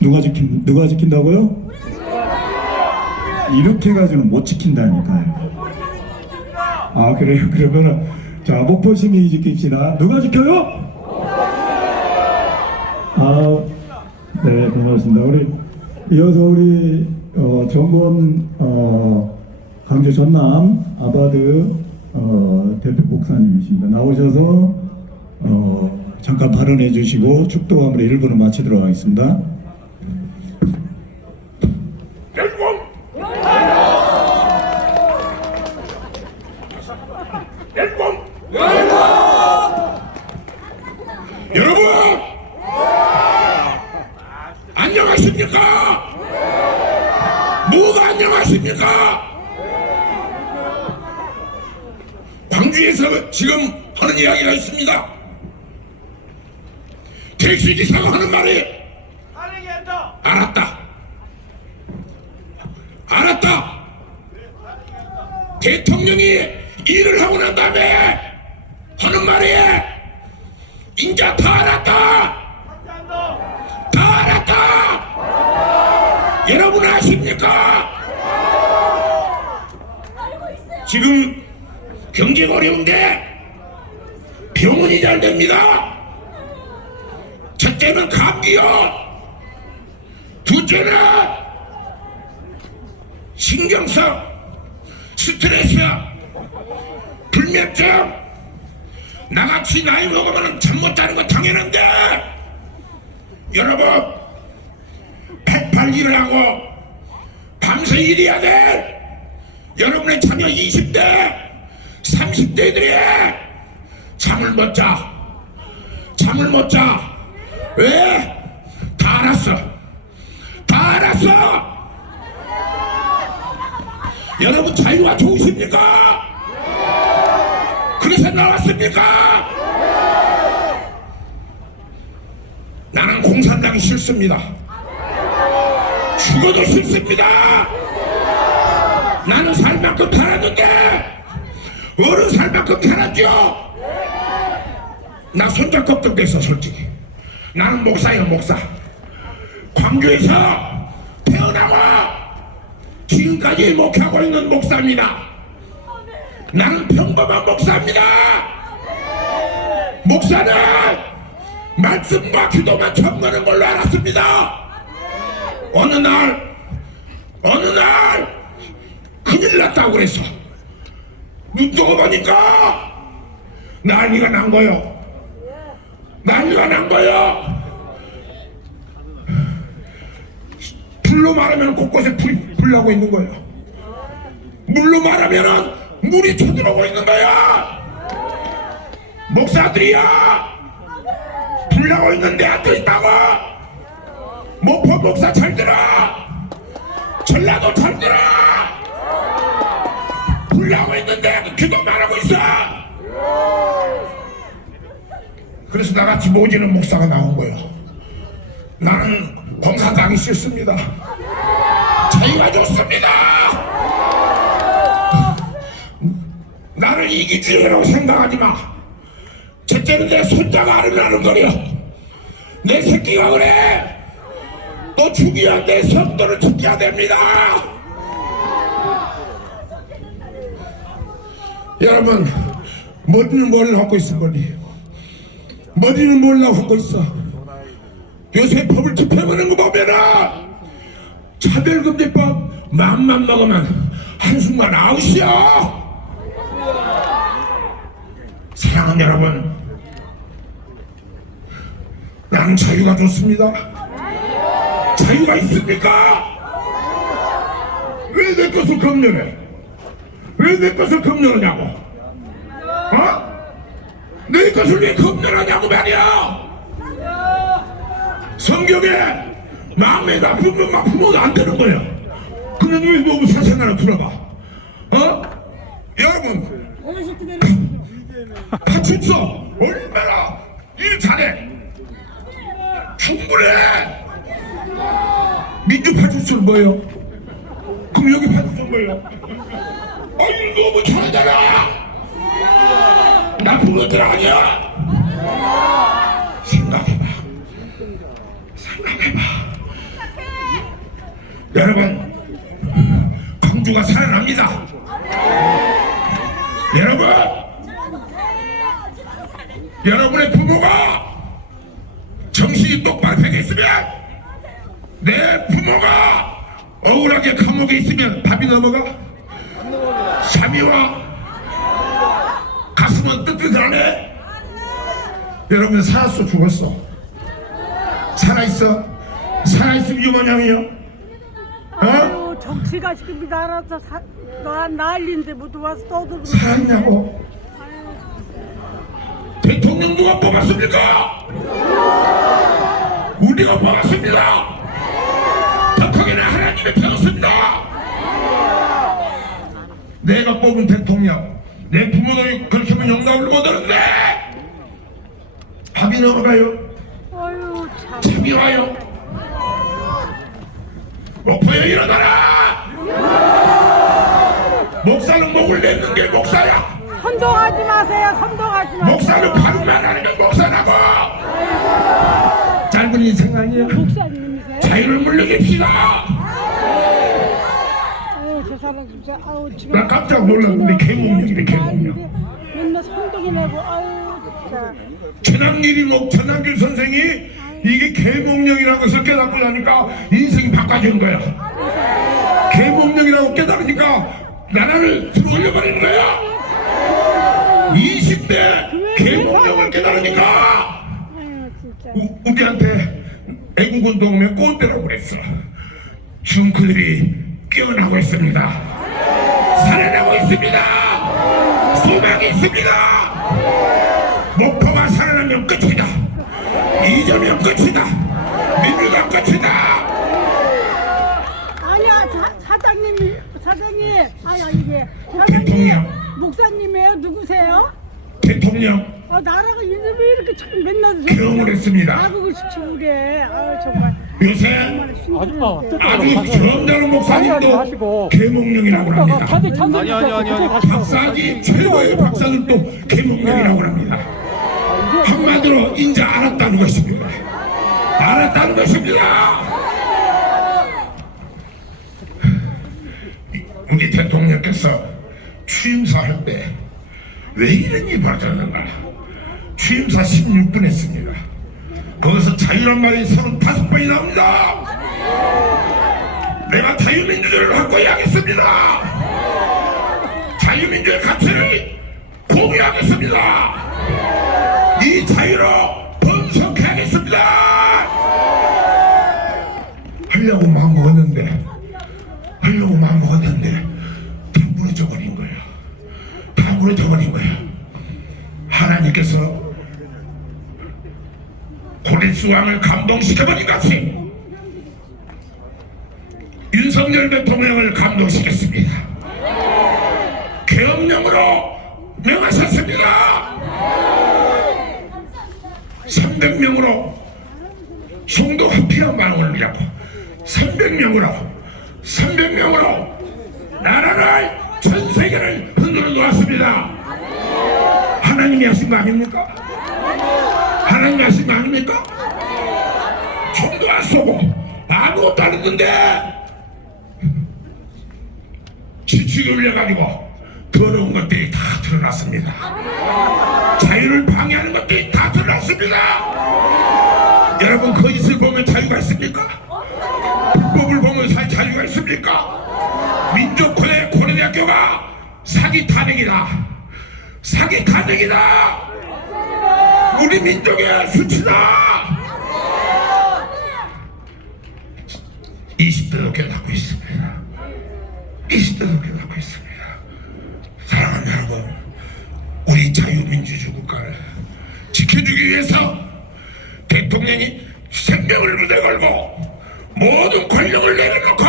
누가 지킨다고요? 이렇게 가지고는 못 지킨다니까요. 아, 그래요? 그러면은 자, 목포 시민이 지킵시다. 누가 지켜요? 아, 네, 고맙습니다. 우리 이어서 우리 정본 광주 전남 아바드 대표 목사님이십니다. 나오셔서 잠깐 발언해 주시고 축도 마무리 일부를 마치도록 하겠습니다. 여러분 안녕하십니까? 뭐가 안녕하십니까? 광주에서 지금 하는 이야기가 있습니다. 택시기사가 하는 말이 알았다 대통령이 일을 하고 난 다음에 하는 말이 인자 다 알았다. 여러분 아십니까? 지금 경제가 어려운데 병원이 잘 됩니다. 첫째는 감기요, 둘째는 신경성 스트레스, 불면증. 나같이 나이 먹으면 잠 못 자는 건 당연한데 여러분 108일을 하고 밤새 일해야 돼. 여러분의 자녀 20대 30대들이 잠을 못 자. 왜? 다 알았어. 여러분 자유가 좋으십니까? 그래서 나왔습니까? 나는 공산당이 싫습니다. 죽어도 싫습니다. 나는 살 만큼 살았는데 어른 살 만큼 살았죠. 나 손자 걱정돼서 솔직히. 나는 목사예요, 목사. 광주에서 태어나고 지금까지 목회하고 있는 목사입니다. 나는 평범한 목사입니다. 목사는 말씀과 기도만 전무하는 걸로 알았습니다. 어느 날 큰일 났다고 그래서 눈 뜨고 보니까 난리가 난 거요. 불로 말하면 곳곳에 불 나고 있는 거예요. 물로 말하면 물이 쳐들어오고 있는 거야. 목사들이야 불 나고 있는데 앉아있다고. 목포 목사 잘 들어. 전라도 잘 들어. 불 나고 있는데 기도만 하고 있어. 그래서 나같이 모지는 목사가 나온 거예요. 나는 공산당이 싫습니다. 자유가 좋습니다. 나를 이기주의라고 생각하지 마. 첫째는 내 손자가 아른아른거려. 내 새끼가 그래. 또 죽여야 내 성도를 지켜야 됩니다. 여러분 머리는 뭘 갖고 있어. 머리는 뭘 갖고 있어. 요새 법을 투표하는 거 보면은 차별금지법 마음만 먹으면 한순간 아웃이야. 사랑하는 여러분, 나는 자유가 좋습니다. 자유가 있습니까? 왜 내 것을 검열해? 왜 내 것을 검열하냐고? 내 것을 왜 검열하냐고 말이야. 성경에 마음에 나쁘면 막 부모도 안 되는 거야. 근데 왜 너무 사생활을 들어봐? 여러분 파출소 얼마나 일 잘해. 충분해. 민주파출소는 뭐예요? 그럼 여기 파출소는 뭐예요? 일 너무 잘하잖아. 나쁜 것들 아니야. 생각해봐. 여러분, 광주가 살아납니다. 여러분, 여러분의 부모가 정신이 똑바로 되겠으면, 내 부모가 억울하게 감옥에 있으면 밥이 넘어가? 샤미와 가슴은 뜨뜻하네. 여러분, 살았어 죽었어? 살아있어? 살아있으면 유만양이요? 아유, 정치가 지금 나라서 난리인데 모두 와서 떠들고 살았냐고? 대통령 누가 뽑았습니까? 우리가 뽑았습니다. 더 크게는 하나님이 되었습니다. 내가 뽑은 대통령, 내 부모들이 그렇게 하면 영감을 못 하는데 밥이 넘어가요. 아유 참. 잠이 와요. 목포에 일어나라. 목사는 목을 내는 게 목사야. 선동하지 마세요. 선동하지 마세요. 목사는 발음만 하는 게 목사라고. 짧은 인생 아니에요. 목사님이세요? 자유를 물리깁시다. 아유 저 사람 진짜 아우 지금 나 깜짝 놀랐는데 개몽령이네, 개몽령. 맨날 선동이 내고 아유 진짜. 전한길 선생이 이게 계몽령이라고 해서 깨닫고 나니까 인생이 바꿔지는 거야. 계몽령이라고 깨달으니까 나라를 들어올려버리는 거야. 20대 계몽령을 깨달으니까 아유 진짜. 우리한테 애국운동하면 꼰대라고 그랬어. 지금 그들이 깨어나고 있습니다. 살아나고 있습니다. 소망이 있습니다. 목포가 살아나면 끝이다. 이재명 끝이다. 민주당 끝이다. 아니야 사장님 아야 이게 대통령. 목사님이에요? 누구세요? 대통령 나라가 이름이 이렇게 참 맨날 경험을 했습니다. 나보고 시키고 그래. 아유 정말. 요새 아줌마. 아주 점잖은 목사님도 계몽령이라고 합니다. 박사지 최고의 박사들도 계몽령이라고 합니다. 한마디로 인자 알았다는 것입니다. 알았다는 것입니다. 우리 대통령께서 취임사 할 때 왜 이런 일이 벌어졌는가? 취임사 16분 했습니다. 거기서 자유란 말이 35번이 나옵니다. 내가 자유민주주의를 확고히 하겠습니다. 자유민주의 가치를 공유하겠습니다. 이 자유로 번성하겠습니다. 하려고 마음먹었는데 다 무너져버린 거예요. 다 무너져버린 거예요. 하나님께서 고리스 왕을 감동시켜버린 같이 윤석열 대통령을 감동시켰습니다. 계엄령으로 명하셨습니다. 300명으로 송도 한피한 마음을 잡고 300명으로 나라를 전 세계를 흔들어 놓았습니다. 하나님이 하신 거 아닙니까? 하나님이 하신 거 아닙니까? 총도 안 쏘고 아무것도 안 했는데 지축이 올려가지고 더러운 것들이 다 드러났습니다. 자유를 방해하는 것들이 다 드러났습니다. 여러분, 거짓을 보면 자유가 있습니까? 불법을 보면 자유가 있습니까? 민족코레 고려대학교가 사기 탄핵이다. 사기 탄핵이다. 우리 민족의 수치다. 20대도 깨닫고 있습니다. 20대도 깨닫고 있습니다. 사랑하는 여러분, 우리 자유민주주의 국가를 지켜주기 위해서 대통령이 생명을 내걸고 모든 권력을 내려놓고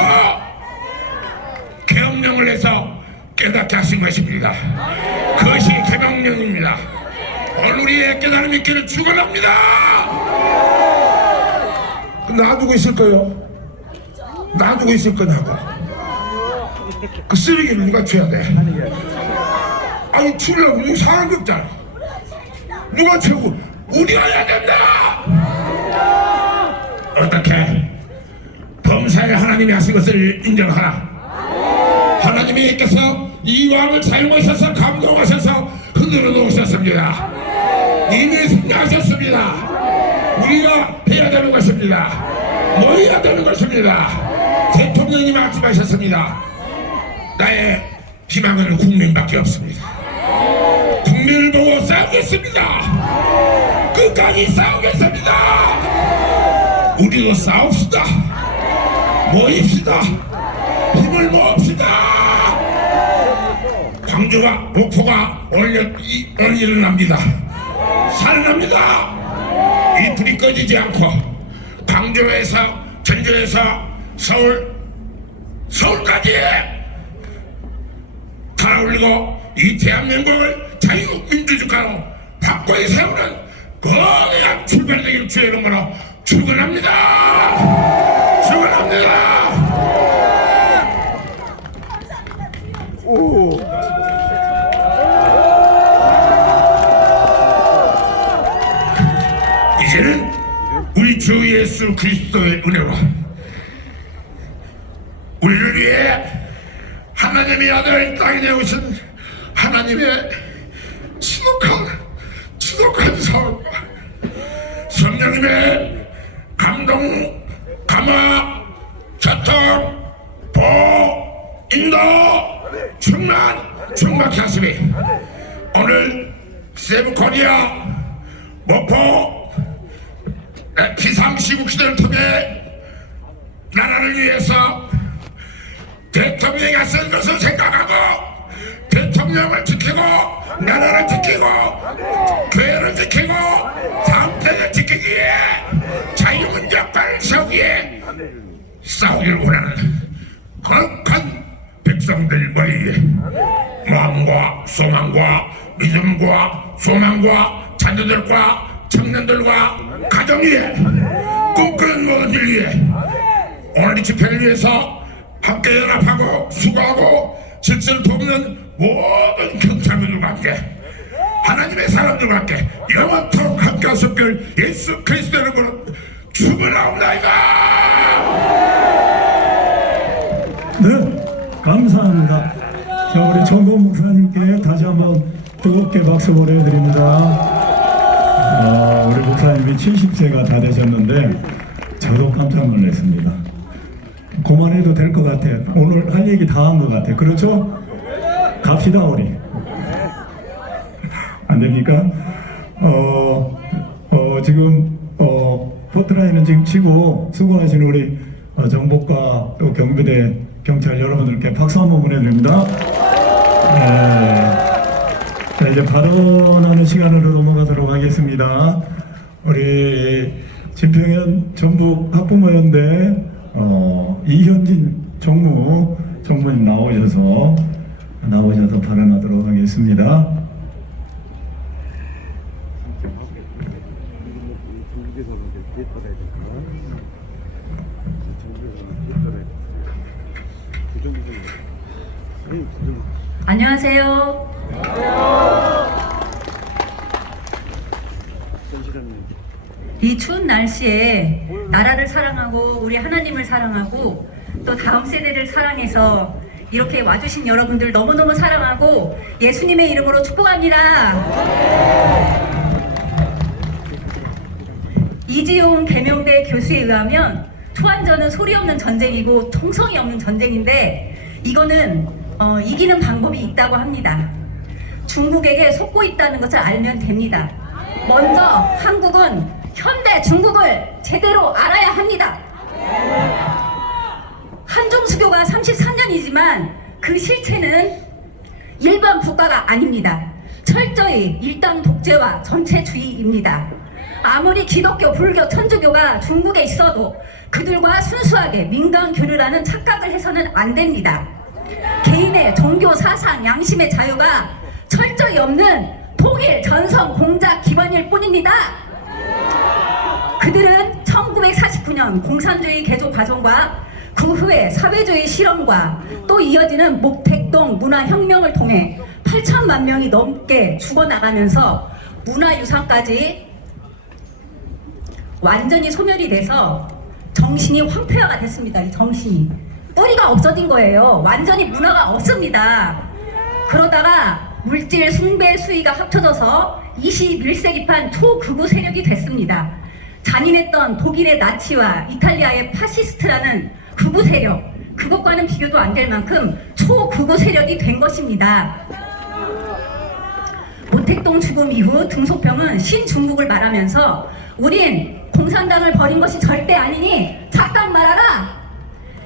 계엄령을 해서 깨닫게 하신 것입니다. 그것이 계명령입니다. 오늘 우리의 깨달음 있기를 축원합니다. 놔두고 있을 거요? 놔두고 있을 거냐고. 그 쓰레기를 누가 쳐야 돼? 아니 치려면 여기 사람이 없잖아. 누가 채우고 우리가 해야 된다. 어떻게 범사에 나의 하나님이 하신 것을 인정하라. 하나님께서 이 왕을 사용하셔서 감동하셔서 흔들어 놓으셨습니다. 이미 승리하셨습니다. 우리가 해야 되는 것입니다. 모여야 되는 것입니다. 대통령이 말씀하셨습니다. 나의 희망은 국민밖에 없습니다. 국민을 보고 싸우겠습니다. 끝까지 싸우겠습니다. 우리도 싸웁시다. 모입시다. 힘을 모읍시다. 광주가 목포가 오늘 일어납니다. 살아납니다. 이 불이 꺼지지 않고 광주에서 전주에서 서울까지 달아올리고 이 대한민국을 자유민주주의로 확고히 세우는 거대한 출발적인 주의 이름으로 출근합니다. 출근합니다. 이제는 우리 주 예수 그리스도의 은혜와 우리를 위해 하나님의 아들 땅에 내오신 하나님의 지독한 사랑과 성령님의 감동, 감화, 교통, 보호, 인도, 충만케 하시니 오늘 세브코리아 목포 비상시국시대를 통해 나라를 위해서 대통령이 쓴 것을 생각하고 대통령을 지키고 나라를 지키고 교회를 지키고 상태를 지키기 위해 자유민주화를 세우기에 싸우기를 원하는 거룩한 백성들 머리에 마음과 소망과 믿음과 소망과 자녀들과 청년들과 가정 위에 꿈꾸는 모든 일 위해 오늘 이 집회를 위해서 함께 연합하고 수고하고 질서를 돕는 모든 경찰들과 함께 하나님의 사람들과 함께 영원토록 함께 하셨길 예수 그리스도 이름으로 축원하옵나이다. 네, 감사합니다. 자, 우리 정공 목사님께 다시 한번 뜨겁게 박수 보내드립니다. 우리 목사님이 70세가 다 되셨는데 저도 깜짝 놀랐습니다. 그만해도 될 것 같아. 오늘 할 얘기 다 한 것 같아. 그렇죠? 갑시다 우리. 안 됩니까? 지금 포트라인은 지금 치고 수고하시는 우리 정복과 또 경비대 경찰 여러분들께 박수 한번 보내드립니다. 자, 이제 발언하는 시간으로 넘어가도록 하겠습니다. 우리 진평현 전북 학부모연대 이현진 정무님 나오셔서 발언하도록 하겠습니다. 안녕하세요. 이 추운 날씨에 나라를 사랑하고 우리 하나님을 사랑하고 또 다음 세대를 사랑해서 이렇게 와주신 여러분들 너무너무 사랑하고 예수님의 이름으로 축복합니다. 이지용 계명대 교수에 의하면 초안전은 소리 없는 전쟁이고 통성이 없는 전쟁인데 이거는 이기는 방법이 있다고 합니다. 중국에게 속고 있다는 것을 알면 됩니다. 먼저 한국은 현대 중국을 제대로 알아야 합니다. 한중수교가 33년이지만 그 실체는 일반 국가가 아닙니다. 철저히 일당 독재와 전체주의입니다. 아무리 기독교, 불교, 천주교가 중국에 있어도 그들과 순수하게 민간 교류라는 착각을 해서는 안 됩니다. 개인의 종교, 사상, 양심의 자유가 철저히 없는 통일, 전선, 공작 기관일 뿐입니다. 그들은 1949년 공산주의 개조 과정과 그 후에 사회주의 실험과 또 이어지는 목택동 문화혁명을 통해 8천만 명이 넘게 죽어나가면서 문화유산까지 완전히 소멸이 돼서 정신이 황폐화가 됐습니다. 이 정신이 뿌리가 없어진 거예요. 완전히 문화가 없습니다. 그러다가 물질 숭배 수위가 합쳐져서 21세기판 초극우 세력이 됐습니다. 잔인했던 독일의 나치와 이탈리아의 파시스트라는 극우 세력, 그것과는 비교도 안 될 만큼 초극우 세력이 된 것입니다. 모택동 죽음 이후 등소평은 신중국을 말하면서 우린 공산당을 버린 것이 절대 아니니 잠깐 말하라!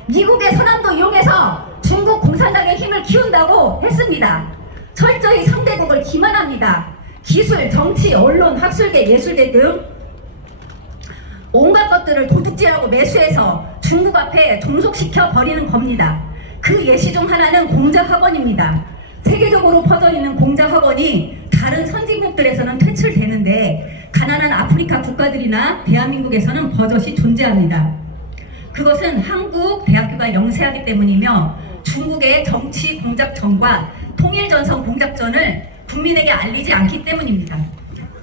미국의 서남도 이용해서 중국 공산당의 힘을 키운다고 했습니다. 철저히 상대국을 기만합니다. 기술, 정치, 언론, 학술계, 예술계 등 온갖 것들을 도둑질하고 매수해서 중국 앞에 종속시켜 버리는 겁니다. 그 예시 중 하나는 공자학원입니다. 세계적으로 퍼져 있는 공자학원이 다른 선진국들에서는 퇴출되는데 가난한 아프리카 국가들이나 대한민국에서는 버젓이 존재합니다. 그것은 한국 대학교가 영세하기 때문이며 중국의 정치 공작전과 통일전선 공작전을 국민에게 알리지 않기 때문입니다.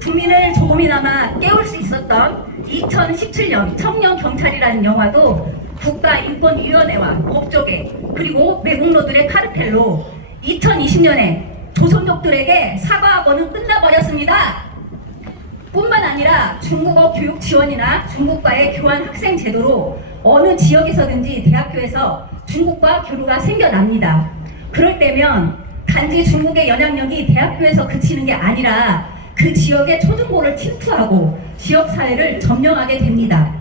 국민을 조금이나마 깨울 수 있었던 2017년 청년경찰이라는 영화도 국가인권위원회와 업조계 그리고 매국노들의 카르텔로 2020년에 조선족들에게 사과하고는 끝나버렸습니다. 뿐만 아니라 중국어 교육 지원이나 중국과의 교환 학생 제도로 어느 지역에서든지 대학교에서 중국과 교류가 생겨납니다. 그럴 때면 단지 중국의 영향력이 대학교에서 그치는 게 아니라 그 지역의 초중고를 침투하고 지역사회를 점령하게 됩니다.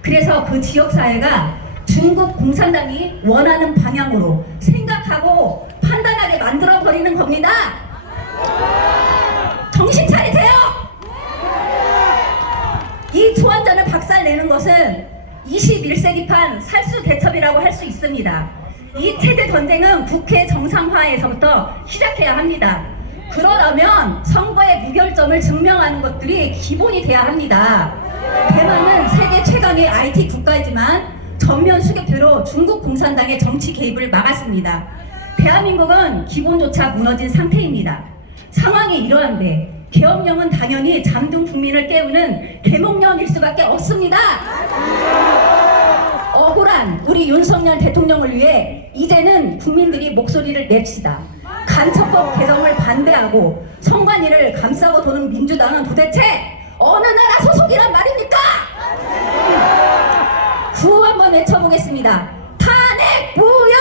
그래서 그 지역사회가 중국 공산당이 원하는 방향으로 생각하고 판단하게 만들어버리는 겁니다. 정신 차리세요! 이 초안전을 박살내는 것은 21세기판 살수대첩이라고 할 수 있습니다. 이 체제 전쟁은 국회 정상화에서부터 시작해야 합니다. 그러려면 선거의 무결점을 증명하는 것들이 기본이 돼야 합니다. 대만은 세계 최강의 IT 국가이지만 전면 수격대로 중국 공산당의 정치 개입을 막았습니다. 대한민국은 기본조차 무너진 상태입니다. 상황이 이러한데 계엄령은 당연히 잠든 국민을 깨우는 개몽령일 수밖에 없습니다. 억울한 우리 윤석열 대통령을 위해 이제는 국민들이 목소리를 냅시다. 간첩법 개정을 반대하고 선관위를 감싸고 도는 민주당은 도대체 어느 나라 소속이란 말입니까? 구호 한번 외쳐보겠습니다. 탄핵 무효!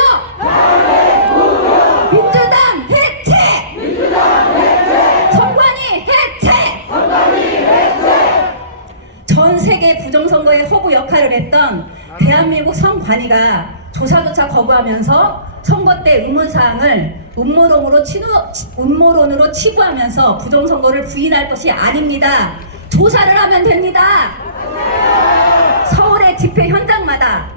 민주당 해체! 선관위 해체! 전 세계 부정선거의 허구 역할을 했던 대한민국 선관위가 조사조차 거부하면서 선거 때 의문사항을 음모론으로 치부하면서 부정선거를 부인할 것이 아닙니다. 조사를 하면 됩니다. 서울의 집회 현장마다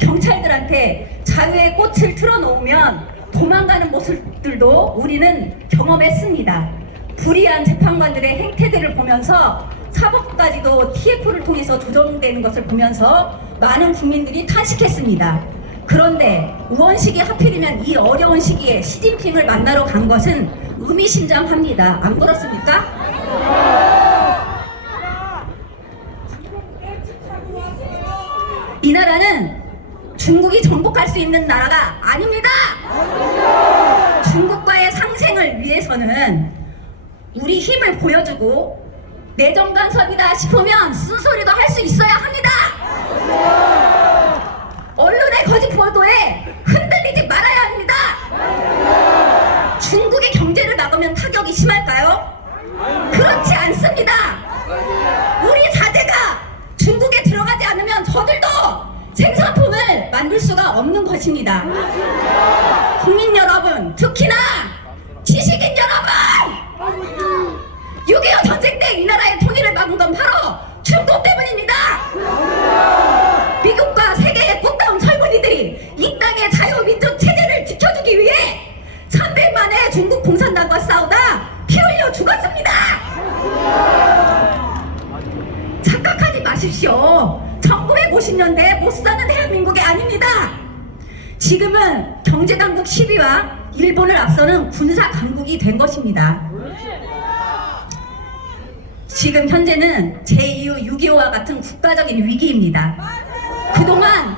경찰들한테 자유의 꽃을 틀어놓으면 도망가는 모습들도 우리는 경험했습니다. 불의한 재판관들의 행태들을 보면서 사법까지도 TF를 통해서 조정되는 것을 보면서 많은 국민들이 탄식했습니다. 그런데 우원식이 하필이면 이 어려운 시기에 시진핑을 만나러 간 것은 의미심장합니다. 안 그렇습니까? 이 나라는 중국이 정복할 수 있는 나라가 아닙니다. 중국과의 상생을 위해서는 우리 힘을 보여주고 내정 간섭이다 싶으면 쓴소리도 할 수 있어야 합니다. 언론의 거짓 보도에 흔들리지 말아야 합니다. 중국의 경제를 막으면 타격이 심할까요? 그렇지 않습니다. 우리 자재가 중국에 들어가지 않으면 저들도 생산품을 만들 수가 없는 것입니다. 국민 여러분, 특히나 지식인 여러분, 6.25 전쟁 때 이 나라의 통일을 막은 건 바로 중국 때문입니다. 미국과 세계의 꽃다운 젊은이들이 이 땅의 자유민주 체제를 지켜주기 위해 300만의 중국 공산당과 싸우다 피 흘려 죽었습니다. 착각하지 마십시오. 1950년대 못 사는 대한민국이 아닙니다. 지금은 경제강국 10위와 일본을 앞서는 군사강국이 된 것입니다. 지금 현재는 제2의 6.25와 같은 국가적인 위기입니다. 그동안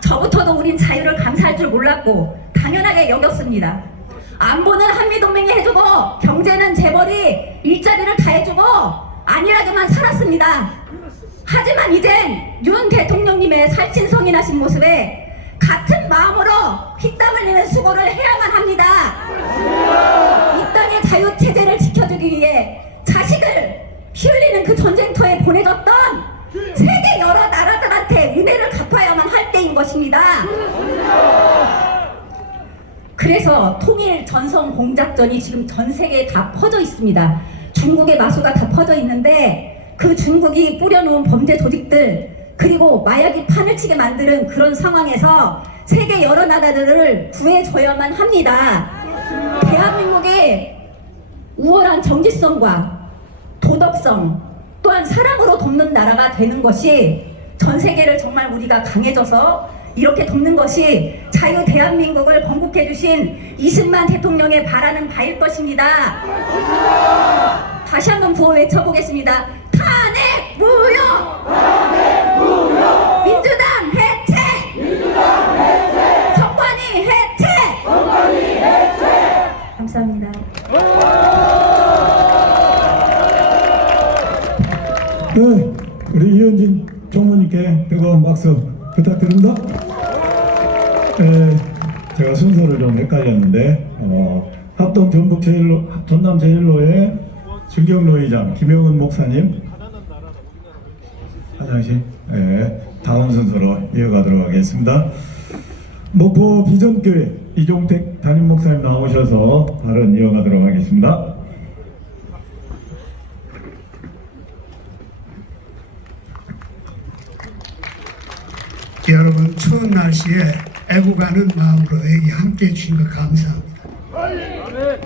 저부터도 우린 자유를 감사할 줄 몰랐고 당연하게 여겼습니다. 안보는 한미동맹이 해주고 경제는 재벌이 일자리를 다 해주고 안일하게만 살았습니다. 하지만 이젠 윤 대통령님의 살신성인하신 모습에 같은 마음으로 피땀 흘리는 수고를 해야만 합니다. 이 땅의 자유체제를 지켜주기 위해 자식을 피 흘리는 그 전쟁터에 보내줬던 세계 여러 나라들한테 은혜를 갚아야만 할 때인 것입니다. 그래서 통일 전선 공작전이 지금 전 세계에 다 퍼져 있습니다. 중국의 마수가 다 퍼져 있는데 그 중국이 뿌려놓은 범죄 조직들 그리고 마약이 판을 치게 만드는 그런 상황에서 세계 여러 나라들을 구해줘야만 합니다. 대한민국이 우월한 정직성과 도덕성 또한 사랑으로 돕는 나라가 되는 것이 전 세계를 정말 우리가 강해져서 이렇게 돕는 것이 자유 대한민국을 건국해 주신 이승만 대통령의 바라는 바일 것입니다. 다시 한번 구호 외쳐보겠습니다. 탄핵 무효! 민주당 해체! 정권이 해체! 감사합니다. 네, 우리 이현진 총무님께 뜨거운 박수 부탁드립니다. 제가 순서를 좀 헷갈렸는데 합동 전남 제일로의 준경로 의장 김영은 목사님 화장실 다음 순서로 이어가도록 하겠습니다. 목포 비전교회 이종택 담임 목사님 나오셔서 발언 이어가도록 하겠습니다. 여러분 추운 날씨에 애국하는 마음으로 여기 함께 해주신 것 감사합니다.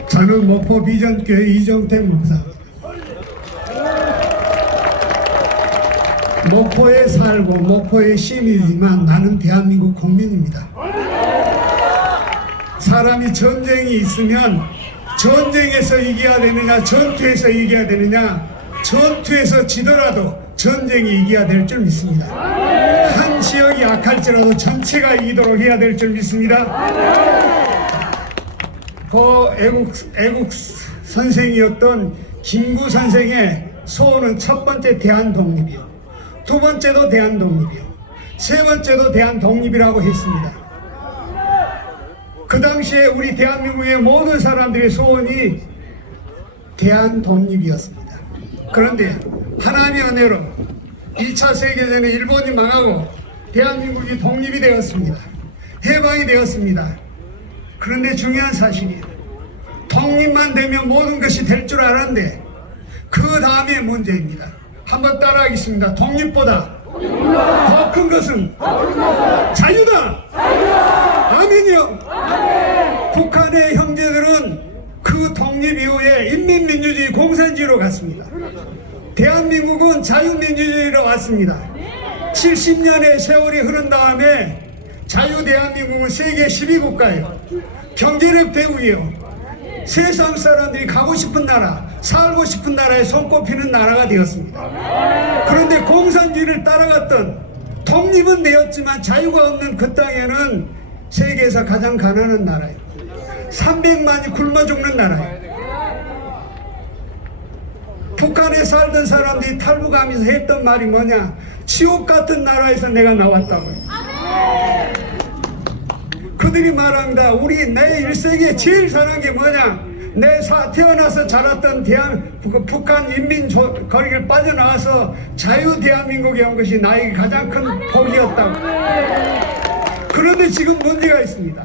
저는 목포 비전교회 이종택 목사입니다. 목포에 살고 목포의 시민이지만 나는 대한민국 국민입니다. 사람이 전쟁이 있으면 전쟁에서 이겨야 되느냐 전투에서 이겨야 되느냐 전투에서 지더라도 전쟁이 이겨야 될 줄 믿습니다. 한 지역이 약할지라도 전체가 이기도록 해야 될 줄 믿습니다. 그 애국 선생이었던 김구 선생의 소원은 첫 번째 대한독립이요, 두 번째도 대한독립이요, 세 번째도 대한독립이라고 했습니다. 그 당시에 우리 대한민국의 모든 사람들의 소원이 대한독립이었습니다. 그런데 하나님의 은혜로 2차 세계대전에 일본이 망하고 대한민국이 독립이 되었습니다. 해방이 되었습니다. 그런데 중요한 사실이에요. 독립만 되면 모든 것이 될 줄 알았는데 그 다음에 문제입니다. 한번 따라하겠습니다. 독립보다 더 큰 것은 자유다. 아멘이요. 북한의 형제들은 그 독립 이후에 인민민주주의 공산주의로 갔습니다. 대한민국은 자유민주주의로 왔습니다. 70년의 세월이 흐른 다음에 자유대한민국은 세계 12국가예요. 경제력 대국이요. 세상 사람들이 가고 싶은 나라, 살고 싶은 나라에 손꼽히는 나라가 되었습니다. 그런데 공산주의를 따라갔던 독립은 되었지만 자유가 없는 그 땅에는 세계에서 가장 가난한 나라예요. 300만이 굶어 죽는 나라예요. 북한에 살던 사람들이 탈북하면서 했던 말이 뭐냐? 지옥 같은 나라에서 내가 나왔다고요. 그들이 말합니다. 우리 내 일생에 제일 잘한 게 뭐냐? 태어나서 자랐던 북한 인민 거리를 빠져나와서 자유 대한민국에 온 것이 나에게 가장 큰 복이었다고. 그런데 지금 문제가 있습니다.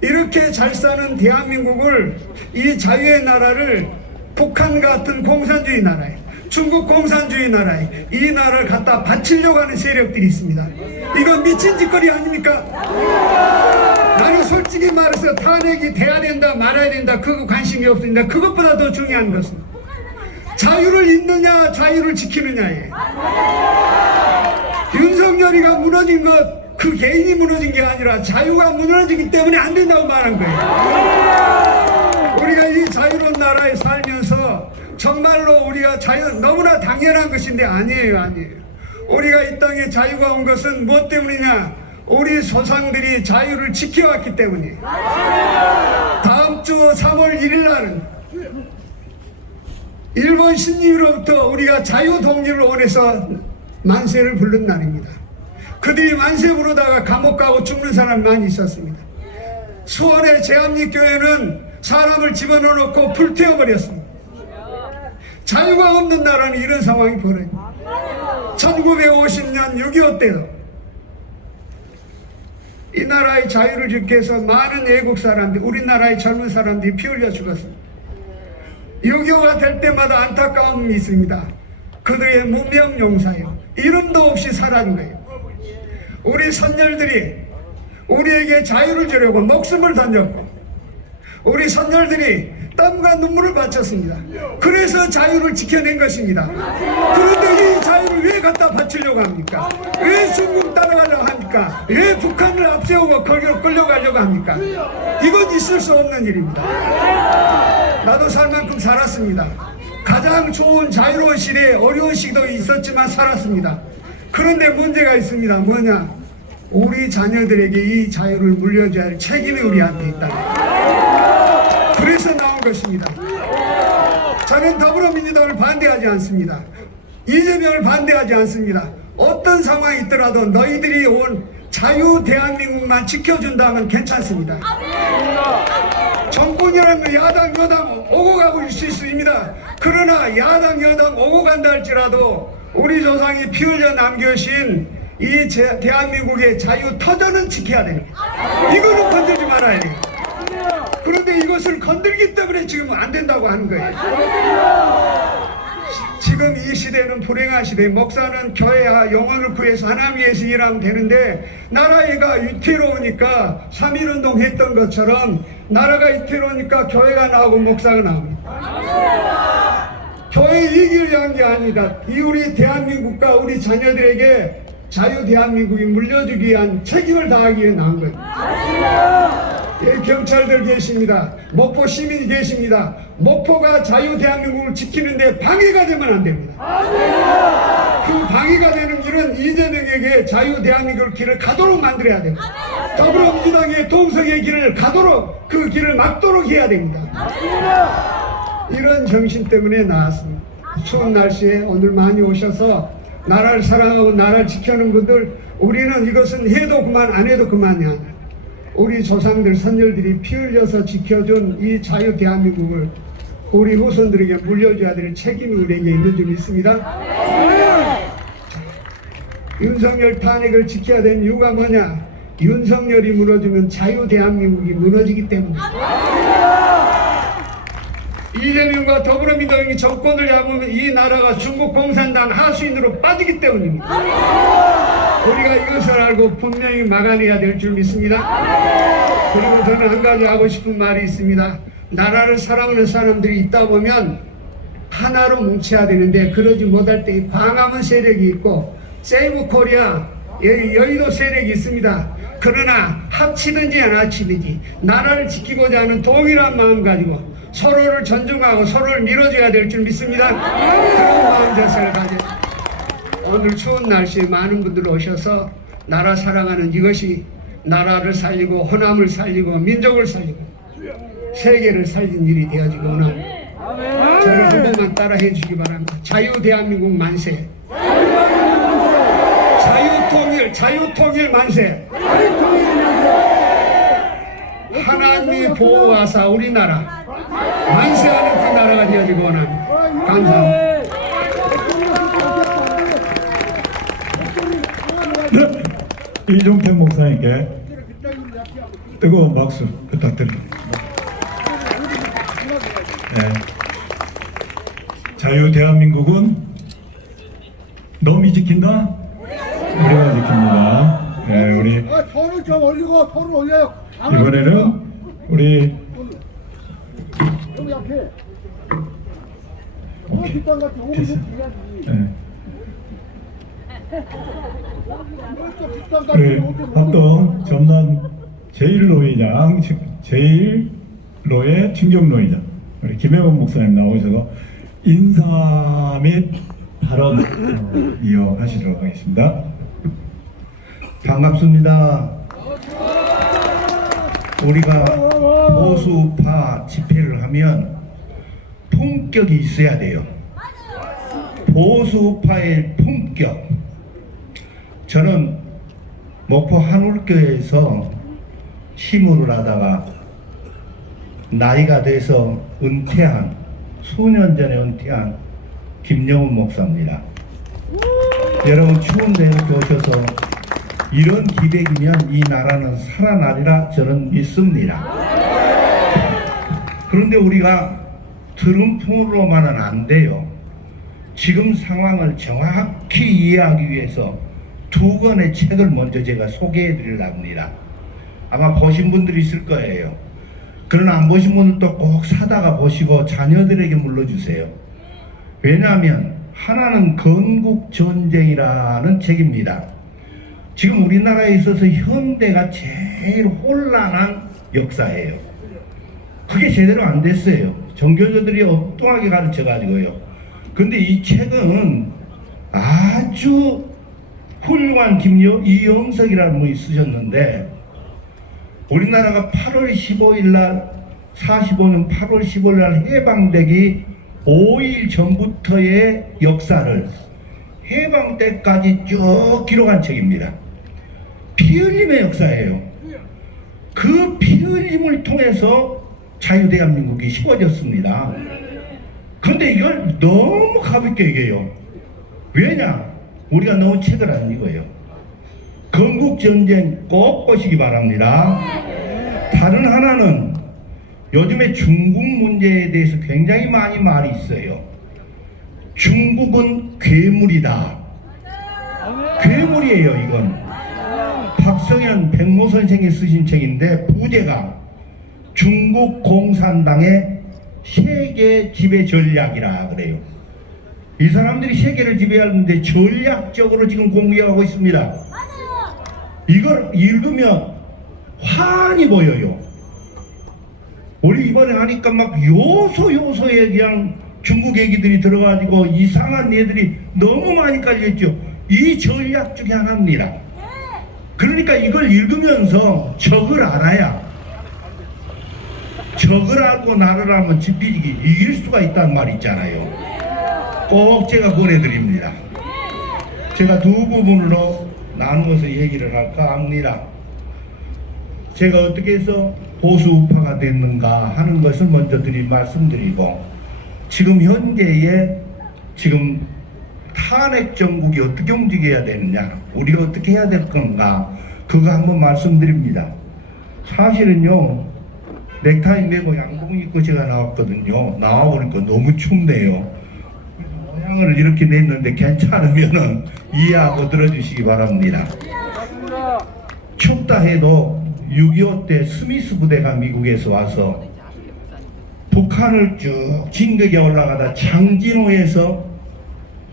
이렇게 잘 사는 대한민국을, 이 자유의 나라를 북한 같은 공산주의 나라에, 중국 공산주의 나라에 이 나라를 갖다 바치려고 하는 세력들이 있습니다. 이건 미친 짓거리 아닙니까? 나는 솔직히 말해서 탄핵이 돼야 된다 말아야 된다 그거 관심이 없습니다. 그것보다 더 중요한 것은 자유를 잇느냐 자유를 지키느냐에 윤석열이가 무너진 것 그 개인이 무너진 게 아니라 자유가 무너지기 때문에 안 된다고 말한 거예요. 우리가 이 자유로운 나라에 살면서 정말로 우리가 자유 너무나 당연한 것인데 아니에요. 우리가 이 땅에 자유가 온 것은 무엇 때문이냐? 우리 조상들이 자유를 지켜왔기 때문이에요. 다음 주 3월 1일 날은 일본 신입으로부터 우리가 자유 독립을 원해서 만세를 부른 날입니다. 그들이 만세 부르다가 감옥 가고 죽는 사람이 많이 있었습니다. 수원의 제암리교회는 사람을 집어넣어 놓고 불태워버렸습니다. 자유가 없는 나라는 이런 상황이 벌어집니다. 1950년 6.25 때도 이 나라의 자유를 지키기 위해서 많은 외국 사람들, 우리나라의 젊은 사람들이 피 흘려 죽었습니다. 6.25가 될 때마다 안타까움이 있습니다. 그들의 무명용사예요. 이름도 없이 사라진 거예요. 우리 선열들이 우리에게 자유를 주려고 목숨을 던졌고 우리 선열들이 땀과 눈물을 바쳤습니다. 그래서 자유를 지켜낸 것입니다. 그런데 이 자유를 왜 갖다 바치려고 합니까? 왜 중국 따라가려고 합니까? 왜 북한을 앞세우고 끌려가려고 합니까? 이건 있을 수 없는 일입니다. 나도 살 만큼 살았습니다. 가장 좋은 자유로운 시대에 어려운 시기도 있었지만 살았습니다. 그런데 문제가 있습니다. 뭐냐? 우리 자녀들에게 이 자유를 물려줘야 할 책임이 우리한테 있다. 그래서 나온 것입니다. 저는 더불어민주당을 반대하지 않습니다. 이재명을 반대하지 않습니다. 어떤 상황이 있더라도 너희들이 온 자유 대한민국만 지켜준다면 괜찮습니다. 정권이라면 야당 여당 오고 가고 있을 수 있습니다. 그러나 야당 여당 오고 간다 할지라도 우리 조상이 피 흘려 남겨신 이 대한민국의 자유 터전은 지켜야 됩니다. 이거는 건들지 말아야 돼요. 그런데 이것을 건들기 때문에 지금 안 된다고 하는 거예요. 지금 이 시대는 불행한 시대. 목사는 교회와 영혼을 구해서 하나님 위해서 일하면 되는데 나라가 위태로우니까 3.1운동 했던 것처럼 나라가 위태로우니까 교회가 나오고 목사가 나옵니다. 교회 이익을 위한 게 아니다. 이 우리 대한민국과 우리 자녀들에게 자유 대한민국이 물려주기 위한 책임을 다하기 위해 나온 거예요. 예, 경찰들 계십니다. 목포 시민이 계십니다. 목포가 자유 대한민국을 지키는데 방해가 되면 안 됩니다. 그 방해가 되는 길은 이재명에게 자유 대한민국의 길을 가도록 만들어야 됩니다. 더불어민주당의 동성의 길을 가도록 그 길을 막도록 해야 됩니다. 이런 정신 때문에 나왔습니다. 추운 날씨에 오늘 많이 오셔서 나라를 사랑하고 나라를 지켜는 분들, 우리는 이것은 해도 그만 안 해도 그만이야. 우리 조상들 선열들이 피 흘려서 지켜준 이 자유 대한민국을 우리 후손들에게 물려줘야 될 책임이 우리에게 있는 줄 믿습니다. 윤석열 탄핵을 지켜야 되는 이유가 뭐냐? 윤석열이 무너지면 자유 대한민국이 무너지기 때문입니다. 이재명과 더불어민주당이 정권을 잡으면 이 나라가 중국 공산당 하수인으로 빠지기 때문입니다. 우리가 이것을 알고 분명히 막아내야 될 줄 믿습니다. 그리고 저는 한 가지 하고 싶은 말이 있습니다. 나라를 사랑하는 사람들이 있다 보면 하나로 뭉쳐야 되는데 그러지 못할 때 광화문 세력이 있고 세이브 코리아 여의도 세력이 있습니다. 그러나 합치든지 안 합치든지 나라를 지키고자 하는 동일한 마음 가지고 서로를 존중하고 서로를 밀어줘야 될 줄 믿습니다. 그런 마음 자세를 가져 오늘 추운 날씨에 많은 분들 오셔서 나라 사랑하는 이것이 나라를 살리고 호남을 살리고 민족을 살리고 세계를 살린 일이 되어지기 원합니다. 저를 한 번만 따라해 주시기 바랍니다. 자유 대한민국 만세. 자유통일 만세. 하나님이 보호하사 우리나라 만세하는 그 나라가 되어지기 원합니다. 감사합니다. 네, 이종택 목사님께 뜨거운 박수 부탁드립니다. 네. 자유 대한민국은 놈이 지킨다? 우리가 지킵니다. 네, 우리 톤을 좀 올리고 톤을 올려요. 이번에는 우리 여기 앞에. 오케이. 뒷땅 같은 오른쪽 됐어. 뒤야지. 네. 오른쪽 뒷땅 우리 같은 오른쪽 합동 전남 제1로회장, 제1로회 충정로회장 우리 김혜원 목사님 나오셔서 인사 및 발언 이어가시도록 하겠습니다. 반갑습니다. 우리가 보수파 집회를 하면 품격이 있어야 돼요. 보수파의 품격. 저는 목포 한울교에서 시무를 하다가 나이가 돼서 은퇴한, 수년 전에 은퇴한 김영훈 목사입니다. 여러분 추운 데 이렇게 오셔서 이런 기백이면 이 나라는 살아나리라 저는 믿습니다. 그런데 우리가 드럼풍으로만은 안 돼요. 지금 상황을 정확히 이해하기 위해서 두 권의 책을 먼저 제가 소개해 드리려고 합니다. 아마 보신 분들이 있을 거예요. 그러나 안 보신 분들도 꼭 사다가 보시고 자녀들에게 물려주세요. 왜냐하면 하나는 건국전쟁이라는 책입니다. 지금 우리나라에 있어서 현대가 제일 혼란한 역사예요. 그게 제대로 안 됐어요. 정교조들이 엉뚱하게 가르쳐가지고요. 근데 이 책은 아주 훌륭한 이영석이라는 분이 쓰셨는데, 우리나라가 8월 15일 날 45년 8월 15일 날 해방되기 5일 전부터의 역사를 해방 때까지 쭉 기록한 책입니다. 피 흘림의 역사예요. 그 피 흘림을 통해서 자유대한민국이 세워졌습니다. 그런데 이걸 너무 가볍게 얘기해요. 왜냐? 우리가 너무 책을 안 읽어요. 건국전쟁 꼭 보시기 바랍니다. 다른 하나는 요즘에 중국 문제에 대해서 굉장히 많이 말이 있어요. 중국은 괴물이다. 괴물이에요, 이건. 박성현 백모 선생이 쓰신 책인데 부제가 중국 공산당의 세계 지배 전략이라 그래요. 이 사람들이 세계를 지배하는데 전략적으로 지금 공격하고 있습니다. 이걸 읽으면 환히 보여요. 우리 이번에 하니까 막 요소요소에 그냥 중국 얘기들이 들어가지고 이상한 애들이 너무 많이 깔려있죠. 이 전략 중에 하나입니다. 그러니까 이걸 읽으면서 적을 알아야, 적을 알고 나를 알면 지피지기 이길 수가 있다는 말 있잖아요. 꼭 제가 보내드립니다. 제가 두 부분으로 나누어서 얘기를 할까 합니다. 제가 어떻게 해서 보수우파가 됐는가 하는 것을 먼저 말씀드리고, 지금 현재의 지금 탄핵 정국이 어떻게 움직여야 되느냐, 우리가 어떻게 해야 될 건가, 그거 한번 말씀드립니다. 사실은요, 넥타이 메고 양복 입고 제가 나왔거든요. 나와보니까 너무 춥네요. 모양을 이렇게 냈는데 괜찮으면은 이해하고 들어주시기 바랍니다. 춥다 해도 6.25 때 스미스 부대가 미국에서 와서 북한을 쭉 진격에 올라가다 장진호에서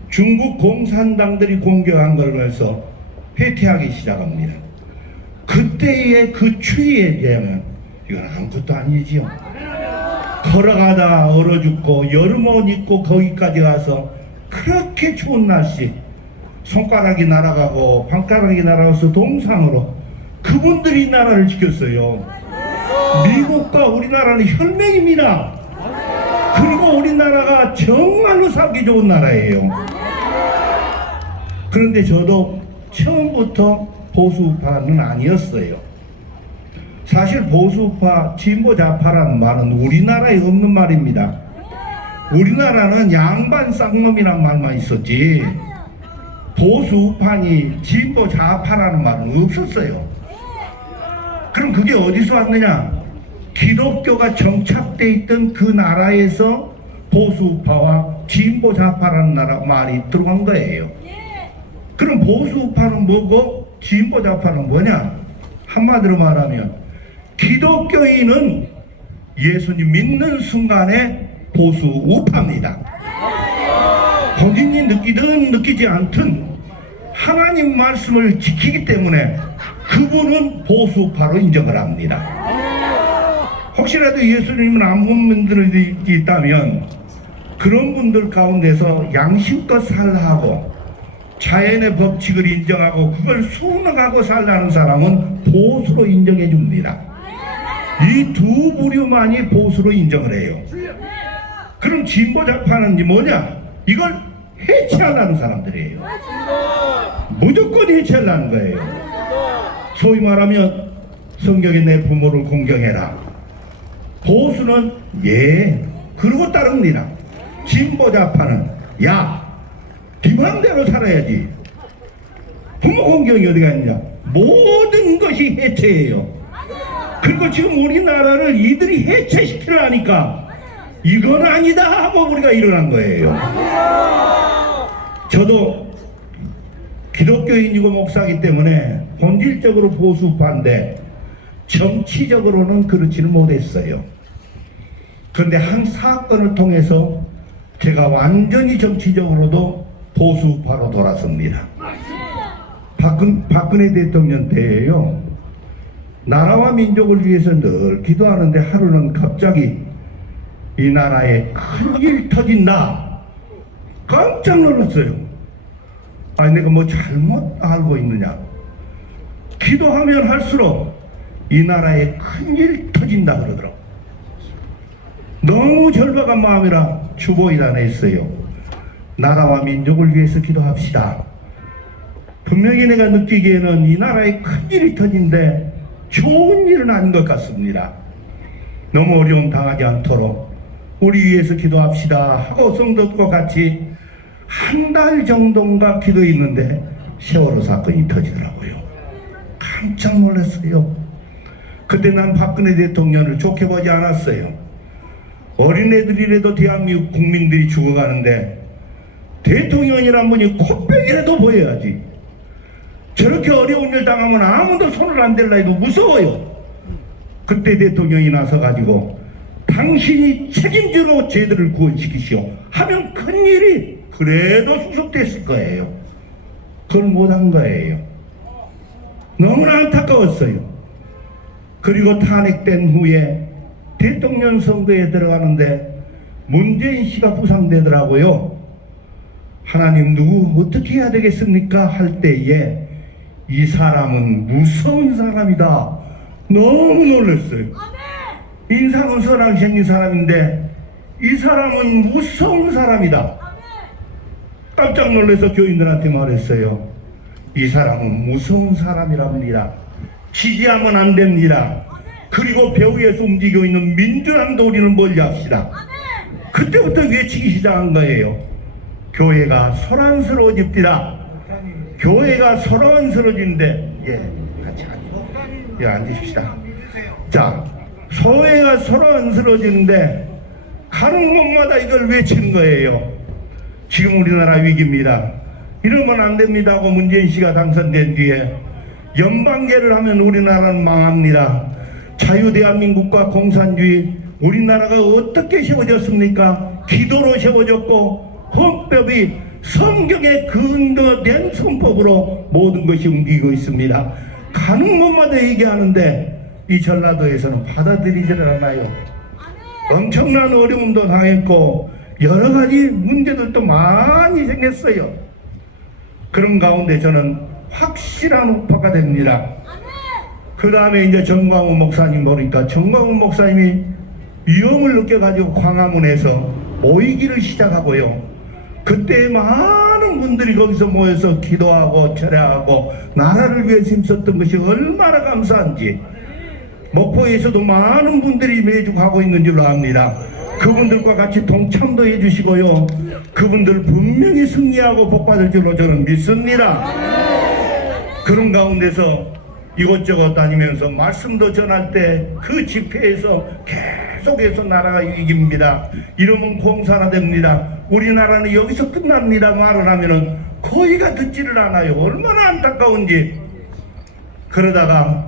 중국 공산당들이 공격한 걸 보면서 회퇴하기 시작합니다. 그때의 그 추위에 비하면 이건 아무것도 아니지요. 걸어가다 얼어 죽고 여름 옷 입고 거기까지 가서 그렇게 추운 날씨, 손가락이 날아가고 발가락이 날아가서 동상으로 그분들이 나라를 지켰어요. 미국과 우리나라는 혈맹입니다. 그리고 우리나라가 정말로 살기 좋은 나라예요. 그런데 저도 처음부터 보수파는 아니었어요. 사실 보수파, 진보좌파라는 말은 우리나라에 없는 말입니다. 우리나라는 양반 쌍놈이란 말만 있었지 보수파니 진보좌파라는 말은 없었어요. 그럼 그게 어디서 왔느냐? 기독교가 정착돼 있던 그 나라에서 보수파와 진보좌파라는 말이 들어간 거예요. 그럼 보수파는 뭐고 진보좌파는 뭐냐? 한마디로 말하면 기독교인은 예수님 믿는 순간에 보수우파입니다. 본인이 느끼든 느끼지 않든 하나님 말씀을 지키기 때문에 그분은 보수파로 인정을 합니다. 혹시라도 예수님은 안 믿는 분들이 있다면 그런 분들 가운데서 양심껏 살라고 자연의 법칙을 인정하고 그걸 순응하고 살라는 사람은 보수로 인정해 줍니다. 이 두 부류만이 보수로 인정을 해요. 그럼 진보 좌파는 뭐냐? 이걸 해체하려는 사람들이에요. 무조건 해체하려는 거예요. 소위 말하면 성경에 내 부모를 공경해라. 보수는 예 그러고 따릅니다. 진보 좌파는 야 네 맘대로 살아야지. 부모 공경이 어디가 있냐? 모든 것이 해체예요. 그리고 지금 우리나라를 이들이 해체시키려니까 이건 아니다 하고 우리가 일어난 거예요. 저도 기독교인이고 목사이기 때문에 본질적으로 보수파인데 정치적으로는 그렇지는 못했어요. 그런데 한 사건을 통해서 제가 완전히 정치적으로도 보수파로 돌아섭니다. 박근혜 대통령 때에요. 나라와 민족을 위해서 늘 기도하는데 하루는 갑자기 이 나라에 큰일 터진다. 깜짝 놀랐어요. 아니 내가 뭐 잘못 알고 있느냐. 기도하면 할수록 이 나라에 큰일 터진다 그러더라고. 너무 절박한 마음이라 주보이단에 있어요. 나라와 민족을 위해서 기도합시다. 분명히 내가 느끼기에는 이 나라에 큰일이 터진데 좋은 일은 아닌 것 같습니다. 너무 어려움 당하지 않도록 우리 위해서 기도합시다 하고 성도들과 같이 한 달 정도인가 기도했는데 세월호 사건이 터지더라고요. 깜짝 놀랐어요. 그때 난 박근혜 대통령을 좋게 보지 않았어요. 어린애들이라도 대한민국 국민들이 죽어가는데 대통령이란 분이 코빼기라도 보여야지. 저렇게 어려운 일 당하면 아무도 손을 안 댈라 해도 무서워요. 그때 대통령이 나서가지고 당신이 책임지로 쟤들을 구원시키시오 하면 큰일이 그래도 수습됐을 거예요. 그걸 못한 거예요. 너무나 안타까웠어요. 그리고 탄핵된 후에 대통령 선거에 들어가는데 문재인 씨가 부상되더라고요. 하나님 누구 어떻게 해야 되겠습니까? 할 때에 이 사람은 무서운 사람이다. 너무 놀랐어요. 인상은 선하게 생긴 사람인데 이 사람은 무서운 사람이다. 깜짝 놀라서 교인들한테 말했어요. 이 사람은 무서운 사람이랍니다. 지지하면 안 됩니다. 그리고 배후에서 움직이고 있는 민주당도 우리는 멀리합시다. 그때부터 외치기 시작한 거예요. 교회가 소란스러워집니다. 교회가 소란스러워진데 같이 앉으십시다. 자, 교회가 소란스러워지는데 가는 곳마다 이걸 외치는 거예요. 지금 우리나라 위기입니다. 이러면 안 됩니다 하고 문재인 씨가 당선된 뒤에 연방계를 하면 우리나라는 망합니다. 자유대한민국과 공산주의 우리나라가 어떻게 세워졌습니까? 기도로 세워졌고 헌법이 성경에 근거된 헌법으로 모든 것이 움직이고 있습니다. 가는 곳마다 얘기하는데 이 전라도에서는 받아들이질 않아요. 엄청난 어려움도 당했고 여러 가지 문제들도 많이 생겼어요. 그런 가운데 저는 확실한 우파가 됩니다. 그 다음에 이제 정광훈 목사님 보니까 정광훈 목사님이 위험을 느껴가지고 광화문에서 모이기를 시작하고요. 그때 많은 분들이 거기서 모여서 기도하고 철야하고 나라를 위해서 힘썼던 것이 얼마나 감사한지 목포에서도 많은 분들이 매주 가고 있는 줄로 압니다. 그분들과 같이 동참도 해주시고요. 그분들 분명히 승리하고 복받을 줄로 저는 믿습니다. 그런 가운데서 이곳저곳 다니면서 말씀도 전할 때 그 집회에서 계속해서 나라가 이깁니다. 이러면 공산화됩니다. 우리나라는 여기서 끝납니다 말을 하면은 거의가 듣지를 않아요. 얼마나 안타까운지. 그러다가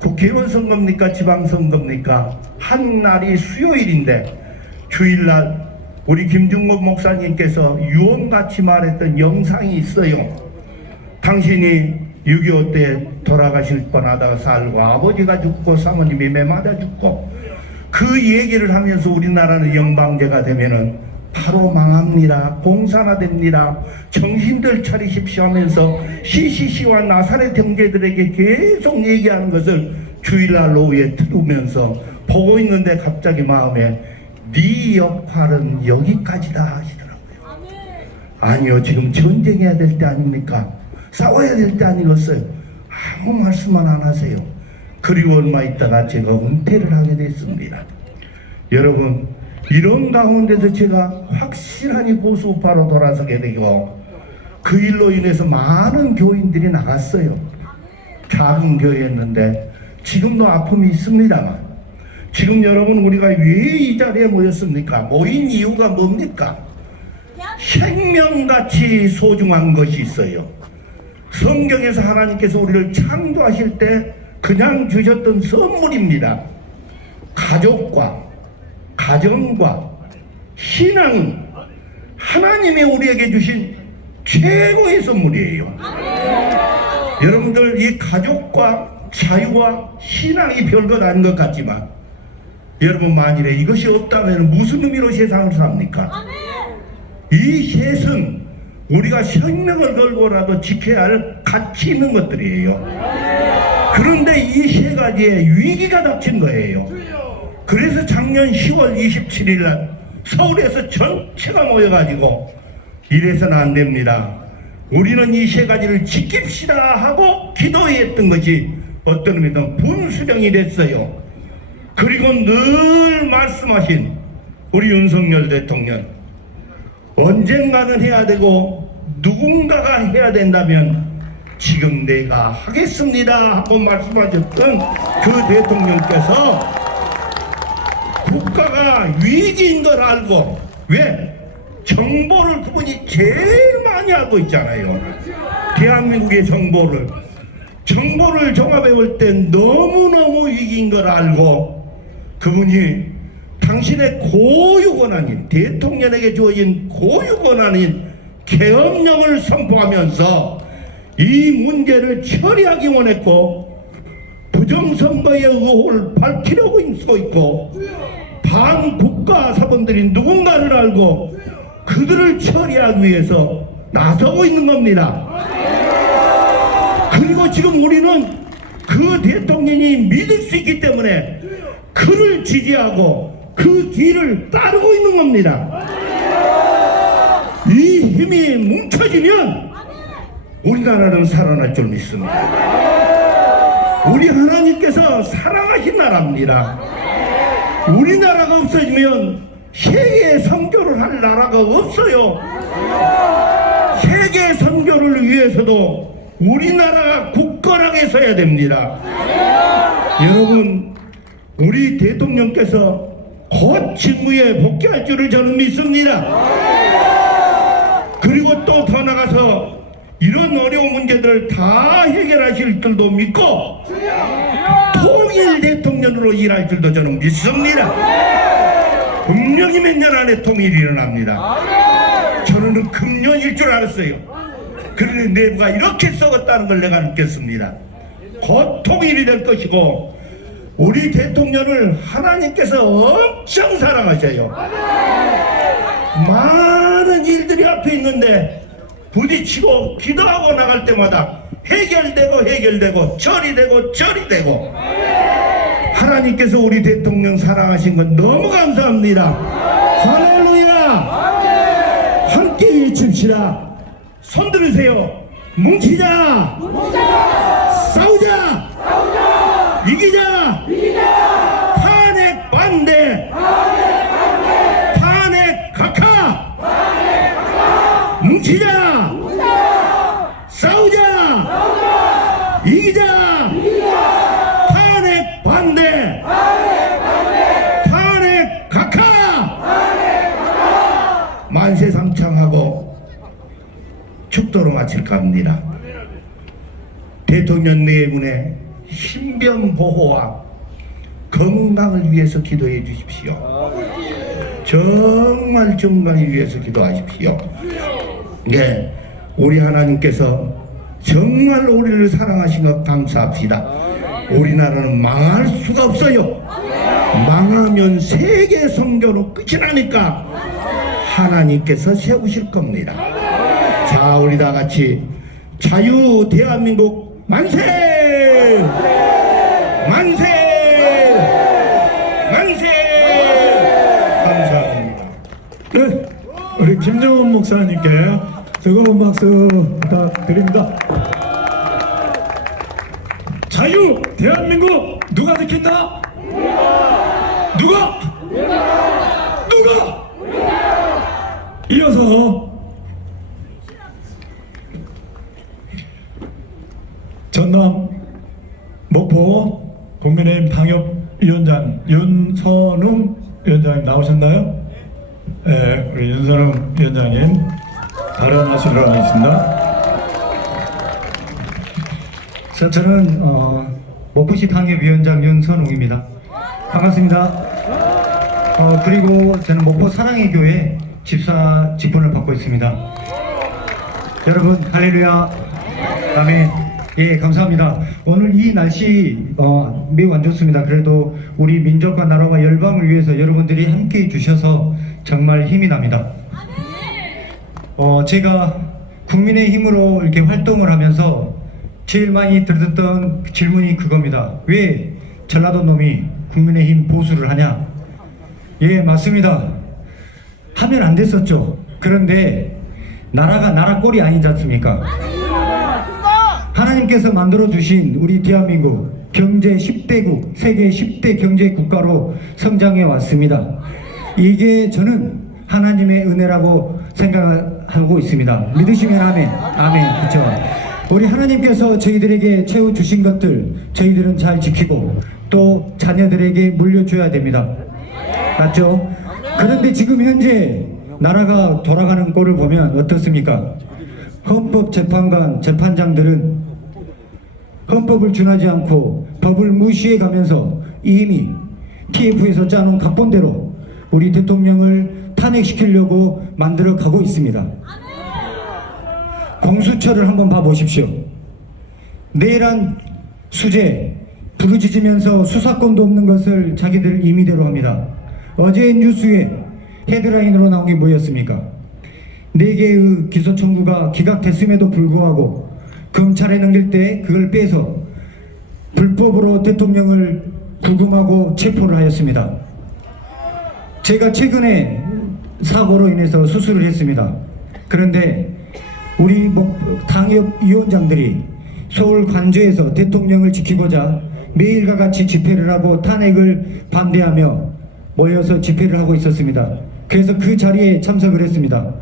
국회의원 선거입니까 지방선거입니까 한 날이 수요일인데 주일날 우리 김중국 목사님께서 유언같이 말했던 영상이 있어요. 당신이 6.25 때 돌아가실 뻔하다가 살고 아버지가 죽고 사모님이 매 맞아 죽고 그 얘기를 하면서 우리나라는 영방제가 되면은 바로 망합니다. 공산화됩니다. 정신들 차리십시오 하면서 CCC와 나사렛 형제들에게 계속 얘기하는 것을 주일날 오후에 들으면서 보고 있는데 갑자기 마음에 네 역할은 여기까지다 하시더라고요. 아니요, 지금 전쟁해야 될 때 아닙니까? 싸워야 될 때 아니겠어요? 아무 말씀만 안 하세요. 그리고 얼마 있다가 제가 은퇴를 하게 됐습니다. 여러분, 이런 가운데서 제가 확실하게 보수파로 돌아서게 되고 그 일로 인해서 많은 교인들이 나갔어요. 작은 교회였는데 지금도 아픔이 있습니다만, 지금 여러분 우리가 왜 이 자리에 모였습니까? 모인 이유가 뭡니까? 생명같이 소중한 것이 있어요. 성경에서 하나님께서 우리를 창조하실 때 그냥 주셨던 선물입니다. 가족과 가정과 신앙은 하나님이 우리에게 주신 최고의 선물이에요. 여러분들, 이 가족과 자유와 신앙이 별것 아닌 것 같지만 여러분, 만일에 이것이 없다면 무슨 의미로 세상을 삽니까? 이 셋은 우리가 생명을 걸고라도 지켜야 할 가치 있는 것들이에요. 그런데 이 세 가지에 위기가 닥친 거예요. 그래서 작년 10월 27일 날 서울에서 전체가 모여가지고 이래서는 안 됩니다. 우리는 이 세 가지를 지킵시다 하고 기도했던 것이 어떤 의미든 분수령이 됐어요. 그리고 늘 말씀하신 우리 윤석열 대통령, 언젠가는 해야 되고 누군가가 해야 된다면 지금 내가 하겠습니다 하고 말씀하셨던 그 대통령께서 국가가 위기인 걸 알고, 왜? 정보를 그분이 제일 많이 알고 있잖아요. 대한민국의 정보를 종합해 볼 때 너무너무 위기인 걸 알고 그분이 당신의 고유 권한인, 대통령에게 주어진 고유 권한인 계엄령을 선포하면서 이 문제를 처리하기 원했고, 부정선거의 의혹을 밝히려고 있고, 반국가 사범들이 누군가를 알고 그들을 처리하기 위해서 나서고 있는 겁니다. 그리고 지금 우리는 그 대통령이 믿을 수 있기 때문에 그를 지지하고 그 뒤를 따르고 있는 겁니다. 이 힘이 뭉쳐지면 우리나라는 살아날 줄 믿습니다. 우리 하나님께서 사랑하신 나라입니다. 우리나라가 없어지면 세계 선교를 할 나라가 없어요. 세계 선교를 위해서도 우리나라가 굳건하게 서야 됩니다. 여러분, 우리 대통령께서 곧 직무에 복귀할 줄을 저는 믿습니다. 그리고 또 더 나가서 이런 어려운 문제들을 다 해결하실 줄도 믿고 통일 대통령으로 일할 줄도 저는 믿습니다. 분명히 몇 년 안에 통일이 일어납니다. 저는 금년일 줄 알았어요. 그런데 내부가 이렇게 썩었다는 걸 내가 느꼈습니다. 곧 통일이 될 것이고, 우리 대통령을 하나님께서 엄청 사랑하셔요. 많은 일들이 앞에 있는데 부딪히고 기도하고 나갈 때마다 해결되고 처리되고 하나님께서 우리 대통령 사랑하신 건 너무 감사합니다. 할렐루야. 함께 외칩시다. 손 들으세요. 뭉치자. 싸우자. 이기자. 탄핵 반대. 탄핵 각하. 뭉치자. 싸우자. 이기자. 탄핵 반대. 탄핵 각하. 만세삼창하고 축도로 마칠까 합니다. 대통령 내분의 신변 보호와 건강을 위해서 기도해 주십시오. 정말 건강을 위해서 기도하십시오. 네, 우리 하나님께서 정말 우리를 사랑하신 것 감사합시다. 우리나라는 망할 수가 없어요. 망하면 세계 선교로 끝이 나니까 하나님께서 세우실 겁니다. 자, 우리 다 같이 자유 대한민국 만세! 만세! 만세! 감사합니다. 네, 우리 김정은 목사님께 뜨거운 박수 부탁드립니다. 자유 대한민국 누가 지킨다? 누가? 누가? 이어서 전남 목포 국민의힘 당협위원장 윤선웅 위원장님 나오셨나요? 네, 우리 윤선웅 위원장님 발언하시도록 하겠습니다. 자, 저는 목포시 당협위원장 윤선웅입니다. 반갑습니다. 그리고 저는 목포 사랑의 교회 집사 직분을 받고 있습니다. 여러분 할렐루야, 아멘. 예, 감사합니다. 오늘 이 날씨 매우 안 좋습니다. 그래도 우리 민족과 나라와 열방을 위해서 여러분들이 함께 해주셔서 정말 힘이 납니다. 제가 국민의힘으로 이렇게 활동을 하면서 제일 많이 들었던 질문이 그겁니다. 왜 전라도 놈이 국민의힘 보수를 하냐? 예, 맞습니다. 하면 안 됐었죠. 그런데 나라가 나라 꼴이 아니지 않습니까? 하나님께서 만들어주신 우리 대한민국 경제 10대국, 세계 10대 경제 국가로 성장해 왔습니다. 이게 저는 하나님의 은혜라고 생각하고 있습니다. 믿으시면 아멘. 아멘. 그렇죠. 우리 하나님께서 저희들에게 채워주신 것들 저희들은 잘 지키고 또 자녀들에게 물려줘야 됩니다. 맞죠? 그런데 지금 현재 나라가 돌아가는 꼴을 보면 어떻습니까? 헌법재판관 재판장들은 헌법을 준하지 않고 법을 무시해 가면서 이미 TF에서 짜놓은 각본대로 우리 대통령을 탄핵시키려고 만들어 가고 있습니다. 공수처를 한번 봐보십시오. 내란 수재 부르짖으면서 수사권도 없는 것을 자기들 임의대로 합니다. 어제 뉴스에 헤드라인으로 나온 게 뭐였습니까? 4개의 기소 청구가 기각됐음에도 불구하고 검찰에 넘길 때 그걸 빼서 불법으로 대통령을 구금하고 체포를 하였습니다. 제가 최근에 사고로 인해서 수술을 했습니다. 그런데 우리 당협위원장들이 서울 관저에서 대통령을 지키고자 매일과 같이 집회를 하고 탄핵을 반대하며 모여서 집회를 하고 있었습니다. 그래서 그 자리에 참석을 했습니다.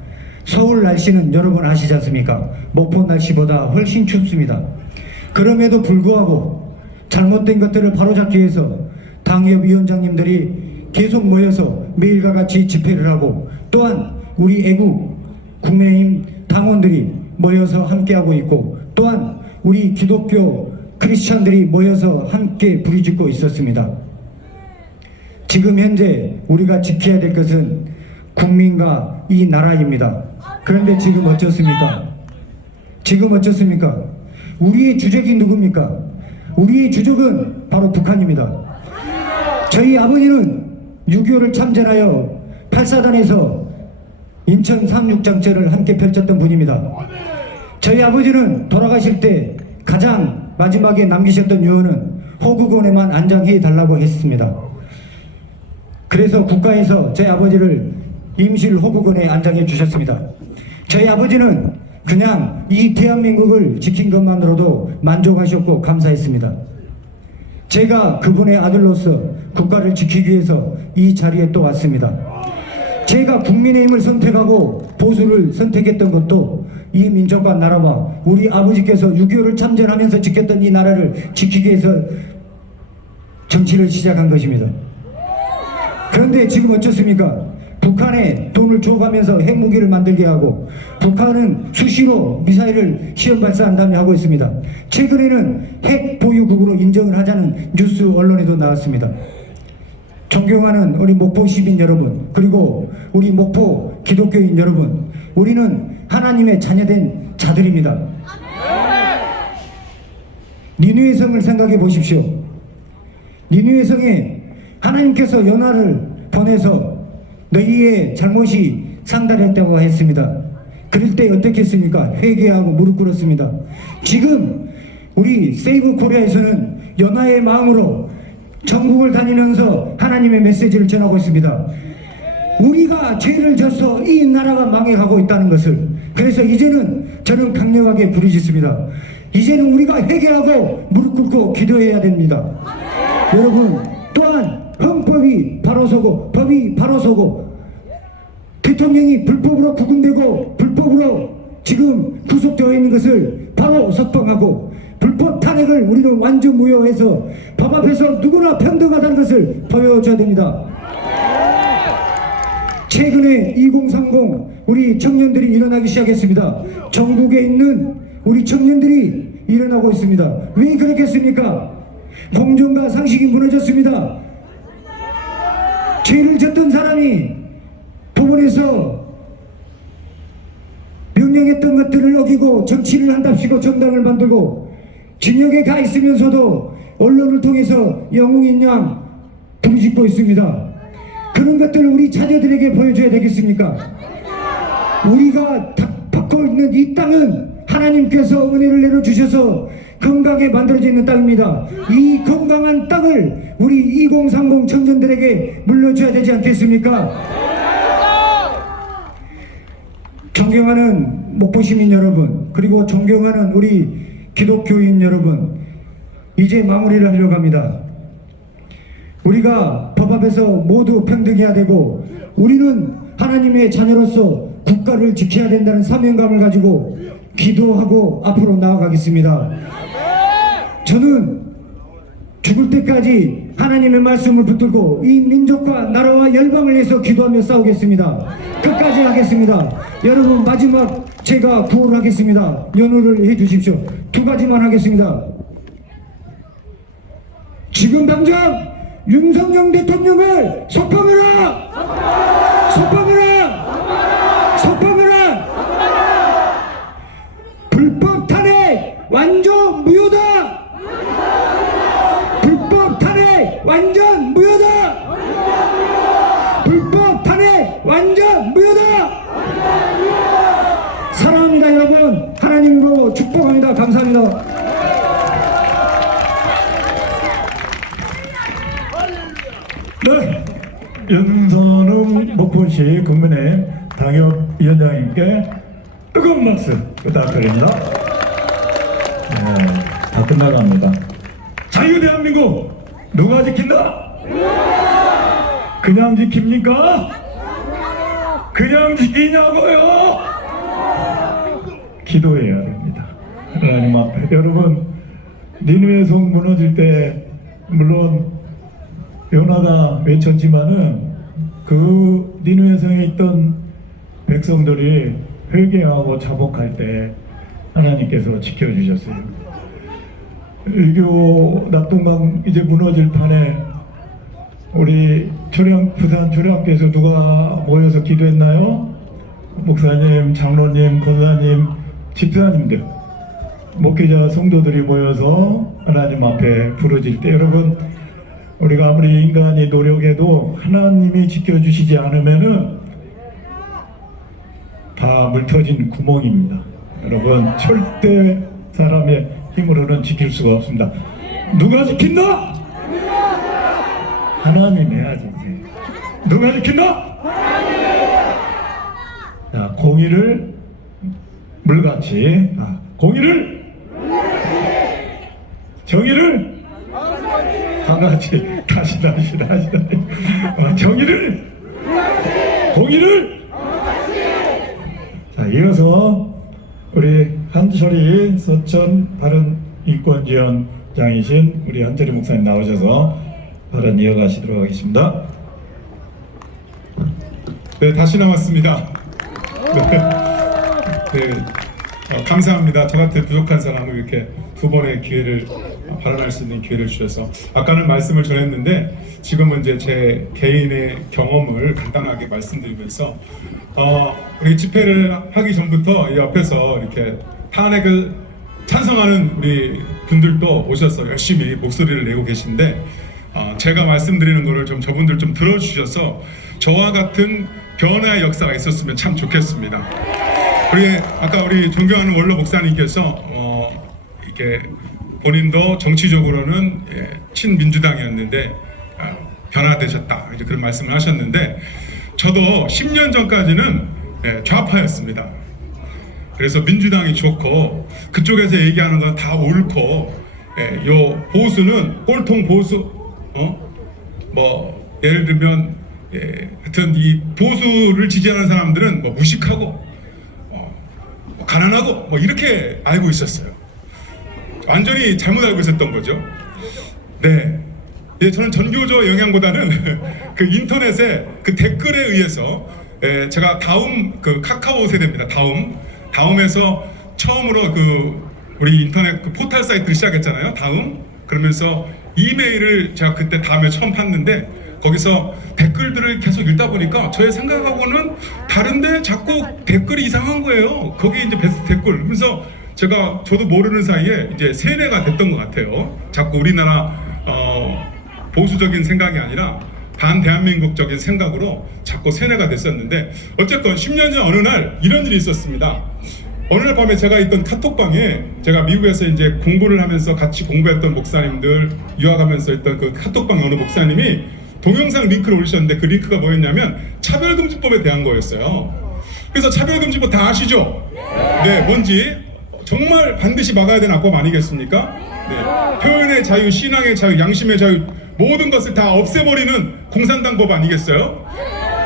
서울 날씨는 여러분 아시지 않습니까? 목포 날씨보다 훨씬 춥습니다. 그럼에도 불구하고 잘못된 것들을 바로잡기 위해서 당협위원장님들이 계속 모여서 매일과 같이 집회를 하고 또한 우리 애국 국민의힘 당원들이 모여서 함께하고 있고 또한 우리 기독교 크리스찬들이 모여서 함께 부르짖고 있었습니다. 지금 현재 우리가 지켜야 될 것은 국민과 이 나라입니다. 그런데 지금 어쩌습니까? 지금 어쩌습니까? 우리의 주적이 누굽니까? 우리의 주적은 바로 북한입니다. 저희 아버지는 6.25를 참전하여 8사단에서 인천 3.6장전을 함께 펼쳤던 분입니다. 저희 아버지는 돌아가실 때 가장 마지막에 남기셨던 유언은 호국원에만 안장해 달라고 했습니다. 그래서 국가에서 저희 아버지를 임실 호국원에 안장해 주셨습니다. 저희 아버지는 그냥 이 대한민국을 지킨 것만으로도 만족하셨고 감사했습니다. 제가 그분의 아들로서 국가를 지키기 위해서 이 자리에 또 왔습니다. 제가 국민의힘을 선택하고 보수를 선택했던 것도 이 민족과 나라와 우리 아버지께서 6.25를 참전하면서 지켰던 이 나라를 지키기 위해서 정치를 시작한 것입니다. 그런데 지금 어쩌습니까? 북한에 돈을 줘가면서 핵무기를 만들게 하고 북한은 수시로 미사일을 시험 발사한다며 하고 있습니다. 최근에는 핵 보유국으로 인정을 하자는 뉴스 언론에도 나왔습니다. 존경하는 우리 목포 시민 여러분, 그리고 우리 목포 기독교인 여러분, 우리는 하나님의 자녀된 자들입니다. 니느웨 성을 생각해 보십시오. 니느웨 성에 하나님께서 연화를 보내서 너희의 잘못이 상달했다고 했습니다. 그럴 때 어떻게 했습니까? 회개하고 무릎 꿇었습니다. 지금 우리 세이브 코리아에서는 연화의 마음으로 전국을 다니면서 하나님의 메시지를 전하고 있습니다. 우리가 죄를 져서 이 나라가 망해가고 있다는 것을, 그래서 이제는 저는 강력하게 부르짖습니다. 이제는 우리가 회개하고 무릎 꿇고 기도해야 됩니다. 여러분, 또한 헌법이 바로 서고 법이 바로 서고 대통령이 불법으로 구금되고 불법으로 지금 구속되어 있는 것을 바로 석방하고 불법 탄핵을 우리는 완전 무효해서 법 앞에서 누구나 평등하다는 것을 보여줘야 됩니다. 최근에 2030 우리 청년들이 일어나기 시작했습니다. 전국에 있는 우리 청년들이 일어나고 있습니다. 왜 그렇겠습니까? 공정과 상식이 무너졌습니다. 죄를 졌던 사람이 법원에서 명령했던 것들을 어기고 정치를 한답시고 정당을 만들고 징역에 가 있으면서도 언론을 통해서 영웅인 양 부르짖고 있습니다. 그런 것들을 우리 자녀들에게 보여줘야 되겠습니까? 우리가 받고 있는 이 땅은 하나님께서 은혜를 내려주셔서 건강하게 만들어져 있는 땅입니다. 이 건강한 땅을 우리 2030 청년들에게 물려줘야 되지 않겠습니까? 존경하는 목포시민 여러분, 그리고 존경하는 우리 기독교인 여러분, 이제 마무리를 하려고 합니다. 우리가 법 앞에서 모두 평등해야 되고 우리는 하나님의 자녀로서 국가를 지켜야 된다는 사명감을 가지고 기도하고 앞으로 나아가겠습니다. 저는 죽을 때까지 하나님의 말씀을 붙들고 이 민족과 나라와 열방을 위해서 기도하며 싸우겠습니다. 끝까지 하겠습니다. 여러분, 마지막 제가 구호하겠습니다. 연호를 해주십시오. 두 가지만 하겠습니다. 지금 당장 윤석열 대통령을 석방하라! 석방하라! 석방하라! 불법 탄핵 완전 무효다! 불법 탄핵 완전 무효다! 불법 탄핵 완전 무효다! 사랑합니다, 여러분. 하나님으로 축복합니다. 감사합니다. 네, 윤선웅 목포시 국민의힘 당협위원장님께 뜨거운 박수 부탁드립니다. 네, 다 끝나갑니다. 자유대한민국 누가 지킨다? 그냥 지킵니까? 그냥 지키냐고요? 기도해야 됩니다. 하나님 앞에. 여러분, 니느웨 성 무너질 때 물론 요나가 외쳤지만은 그 니느웨 성에 있던 백성들이 회개하고 자복할 때 하나님께서 지켜주셨어요. 유교 낙동강 이제 무너질 판에 우리 부산 초량교에서 누가 모여서 기도했나요? 목사님, 장로님, 권사님, 집사님들, 목회자 성도들이 모여서 하나님 앞에 부르질 때, 여러분, 우리가 아무리 인간이 노력해도 하나님이 지켜주시지 않으면은 다 물터진 구멍입니다. 여러분, 절대 사람의 힘으로는 지킬 수가 없습니다. 누가 지킨다? 하나님 해야지. 누가 지킨다? 자, 공의를 물같이, 공의를 정의를 강같이 다시 정의를 공의를. 자, 이어서 우리 한철이 서천 바른인권지원장이신 우리 한철이 목사님 나오셔서 발언 이어가시도록 하겠습니다. 네, 다시 나왔습니다. 네, 감사합니다. 저한테 부족한 사람을 이렇게 두 번의 기회를 발언할 수 있는 기회를 주셔서, 아까는 말씀을 전했는데 지금은 이제 제 개인의 경험을 간단하게 말씀드리면서 우리 집회를 하기 전부터 이 옆에서 이렇게 탄핵을 찬성하는 우리 분들도 오셔서 열심히 목소리를 내고 계신데 제가 말씀드리는 거를 좀 저분들 좀 들어주셔서 저와 같은 변화의 역사가 있었으면 참 좋겠습니다. 우리 아까 우리 존경하는 원로 목사님께서 이게 본인도 정치적으로는 친민주당이었는데 변화되셨다 이제 그런 말씀을 하셨는데 저도 10년 전까지는 좌파였습니다. 그래서 민주당이 좋고 그쪽에서 얘기하는 건 다 옳고 요 보수는 꼴통 보수 뭐 예를 들면 하여튼 이 보수를 지지하는 사람들은 뭐 무식하고 뭐 가난하고 뭐 이렇게 알고 있었어요. 완전히 잘못 알고 있었던 거죠. 네. 저는 전교조 영향보다는 그 인터넷에 그 댓글에 의해서 제가 다음 그 카카오 세대입니다. 다음에서 처음으로 그 우리 인터넷 그 포털 사이트를 시작했잖아요. 그러면서 이메일을 제가 그때 다음에 처음 팠는데 거기서 댓글들을 계속 읽다 보니까 저의 생각하고는 다른데 자꾸 댓글이 이상한 거예요. 거기 이제 베스트 댓글. 그래서 저도 모르는 사이에 이제 세뇌가 됐던 것 같아요. 자꾸 우리나라 보수적인 생각이 아니라 반대한민국적인 생각으로 자꾸 세뇌가 됐었는데 어쨌건 10년 전 어느 날 이런 일이 있었습니다. 어느 날 밤에 제가 있던 카톡방에 제가 미국에서 이제 공부를 하면서 같이 공부했던 목사님들 유학하면서 있던 그 카톡방 어느 목사님이 동영상 링크를 올리셨는데 그 링크가 뭐였냐면 차별금지법에 대한 거였어요. 그래서 차별금지법 다 아시죠? 네, 뭔지 정말 반드시 막아야 되는 악법 아니겠습니까? 네, 표현의 자유, 신앙의 자유, 양심의 자유 모든 것을 다 없애버리는 공산당 법 아니겠어요?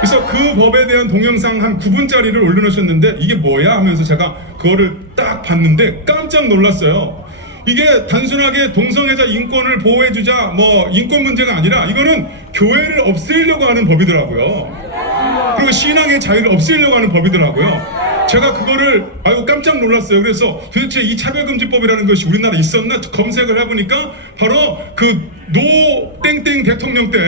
그래서 그 법에 대한 동영상 한 9분짜리를 올려놓으셨는데 이게 뭐야 하면서 제가 그거를 딱 봤는데 깜짝 놀랐어요. 이게 단순하게 동성애자 인권을 보호해주자 뭐 인권 문제가 아니라 이거는 교회를 없애려고 하는 법이더라고요. 그리고 신앙의 자유를 없애려고 하는 법이더라고요. 제가 그거를 깜짝 놀랐어요. 그래서 도대체 이 차별금지법이라는 것이 우리나라에 있었나 검색을 해보니까 바로 그 노 땡땡 대통령 때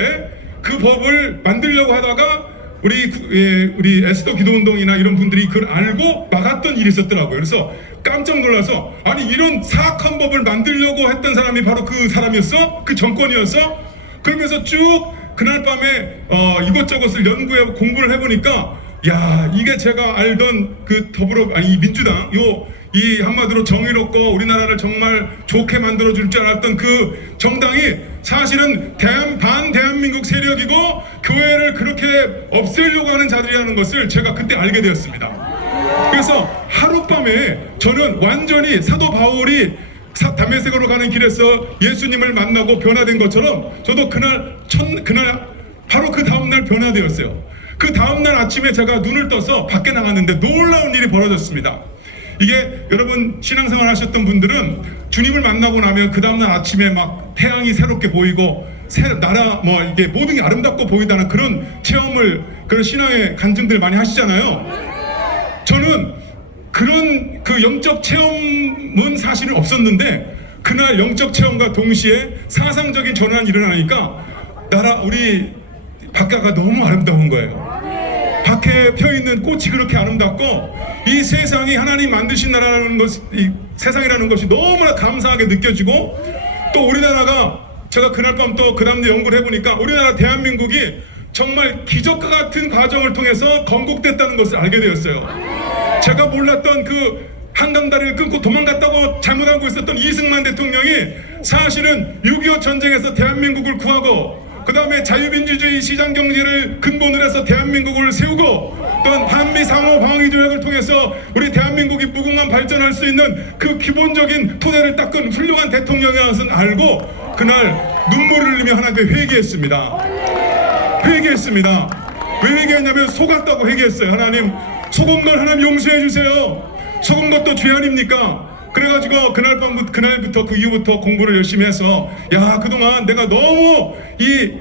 그 법을 만들려고 하다가 우리 에스더 기도운동이나 이런 분들이 그걸 알고 막았던 일이 있었더라고요. 그래서 깜짝 놀라서 아니 이런 사악한 법을 만들려고 했던 사람이 바로 그 사람이었어? 그 정권이었어? 그러면서 쭉 그날 밤에 이것저것을 연구해 공부를 해보니까 야 이게 제가 알던 그 이 민주당 이 한마디로 정의롭고 우리나라를 정말 좋게 만들어줄 줄 알았던 그 정당이 사실은 반대한민국 세력이고 교회를 그렇게 없애려고 하는 자들이라는 것을 제가 그때 알게 되었습니다. 그래서 하룻밤에 저는 완전히 사도 바울이 다메섹으로 가는 길에서 예수님을 만나고 변화된 것처럼 저도 그날 바로 그 다음날 변화되었어요. 그 다음날 아침에 제가 눈을 떠서 밖에 나갔는데 놀라운 일이 벌어졌습니다. 이게 여러분 신앙생활 하셨던 분들은 주님을 만나고 나면 그 다음날 아침에 막 태양이 새롭게 보이고 이게 모든 게 아름답고 보인다는 그런 그런 신앙의 간증들 많이 하시잖아요. 저는 그런 그 영적 체험은 사실은 없었는데 그날 영적 체험과 동시에 사상적인 전환이 일어나니까 우리 바깥가 너무 아름다운 거예요. 밖에 펴있는 꽃이 그렇게 아름답고 이 세상이 하나님 만드신 나라라는 이 세상이라는 것이 너무나 감사하게 느껴지고 또 우리나라가 제가 그날 밤 또 그 다음날 연구를 해보니까 우리나라 대한민국이 정말 기적과 같은 과정을 통해서 건국됐다는 것을 알게 되었어요. 제가 몰랐던 그 한강다리를 끊고 도망갔다고 잘못 알고 있었던 이승만 대통령이 사실은 6.25 전쟁에서 대한민국을 구하고 그 다음에 자유민주주의 시장경제를 근본으로 해서 대한민국을 세우고 또한 한미 상호 방위 조약을 통해서 우리 대한민국이 무궁한 발전할 수 있는 그 기본적인 토대를 닦은 훌륭한 대통령이라는 것을 알고 그날 눈물을 흘리며 하나님께 회개했습니다. 왜 회개했냐면 속았다고 회개했어요. 하나님 속은 걸 하나님 용서해 주세요. 속은 것도 죄 아닙니까? 그래가지고 그날부터 그 이후부터 공부를 열심히 해서 야 그동안 내가 너무 이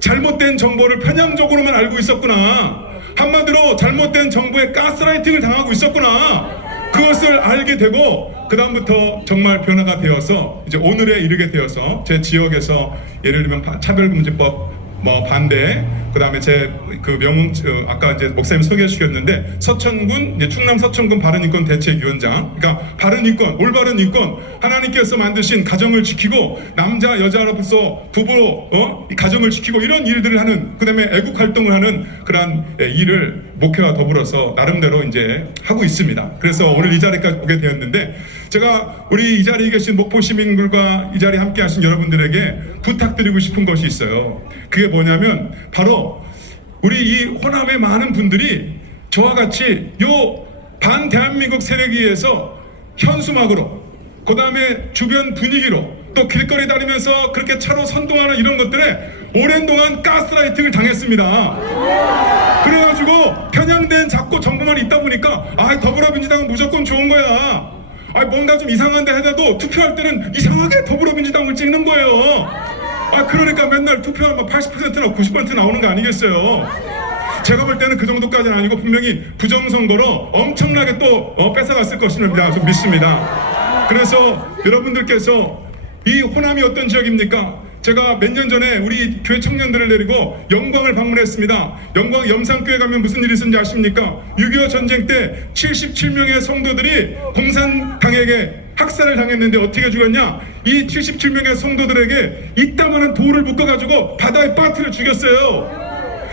잘못된 정보를 편향적으로만 알고 있었구나. 한마디로 잘못된 정보에 가스라이팅을 당하고 있었구나. 그것을 알게 되고 그 다음부터 정말 변화가 되어서 이제 오늘에 이르게 되어서 제 지역에서 예를 들면 차별금지법 반대 그다음에 제 그 명문 아까 이제 목사님 소개해 주셨는데 서천군 이제 충남 서천군 바른인권 대책위원장. 그러니까 바른인권, 올바른 인권, 하나님께서 만드신 가정을 지키고 남자 여자로서 부부로 이 가정을 지키고 이런 일들을 하는, 그다음에 애국 활동을 하는 그러한 일을 목회와 더불어서 나름대로 이제 하고 있습니다. 그래서 오늘 이 자리까지 오게 되었는데, 제가 우리 이 자리에 계신 목포 시민들과 이 자리에 함께하신 여러분들에게 부탁드리고 싶은 것이 있어요. 그게 뭐냐면 바로 우리 이 호남의 많은 분들이 저와 같이 요 반대한민국 세력위에서 현수막으로, 그 다음에 주변 분위기로, 또 길거리 다니면서 그렇게 차로 선동하는 이런 것들에 오랜 동안 가스라이팅을 당했습니다. 그래가지고 편향된 자꾸 정보만 있다 보니까 더불어민주당은 무조건 좋은 거야, 뭔가 좀 이상한데 하다도 투표할 때는 이상하게 더불어민주당을 찍는 거예요. 그러니까 맨날 투표하면 80%나 90% 나오는 거 아니겠어요? 제가 볼 때는 그 정도까지는 아니고 분명히 부정선거로 엄청나게 또 뺏어갔을 것입니다. 믿습니다. 그래서 여러분들께서 이 호남이 어떤 지역입니까? 제가 몇 년 전에 우리 교회 청년들을 데리고 영광을 방문했습니다. 영광 염산교회 가면 무슨 일이 있었는지 아십니까? 6.25 전쟁 때 77명의 성도들이 공산당에게 학살을 당했는데 어떻게 죽였냐? 이 77명의 성도들에게 이따만한 돌을 묶어가지고 바다에 빠뜨려 죽였어요.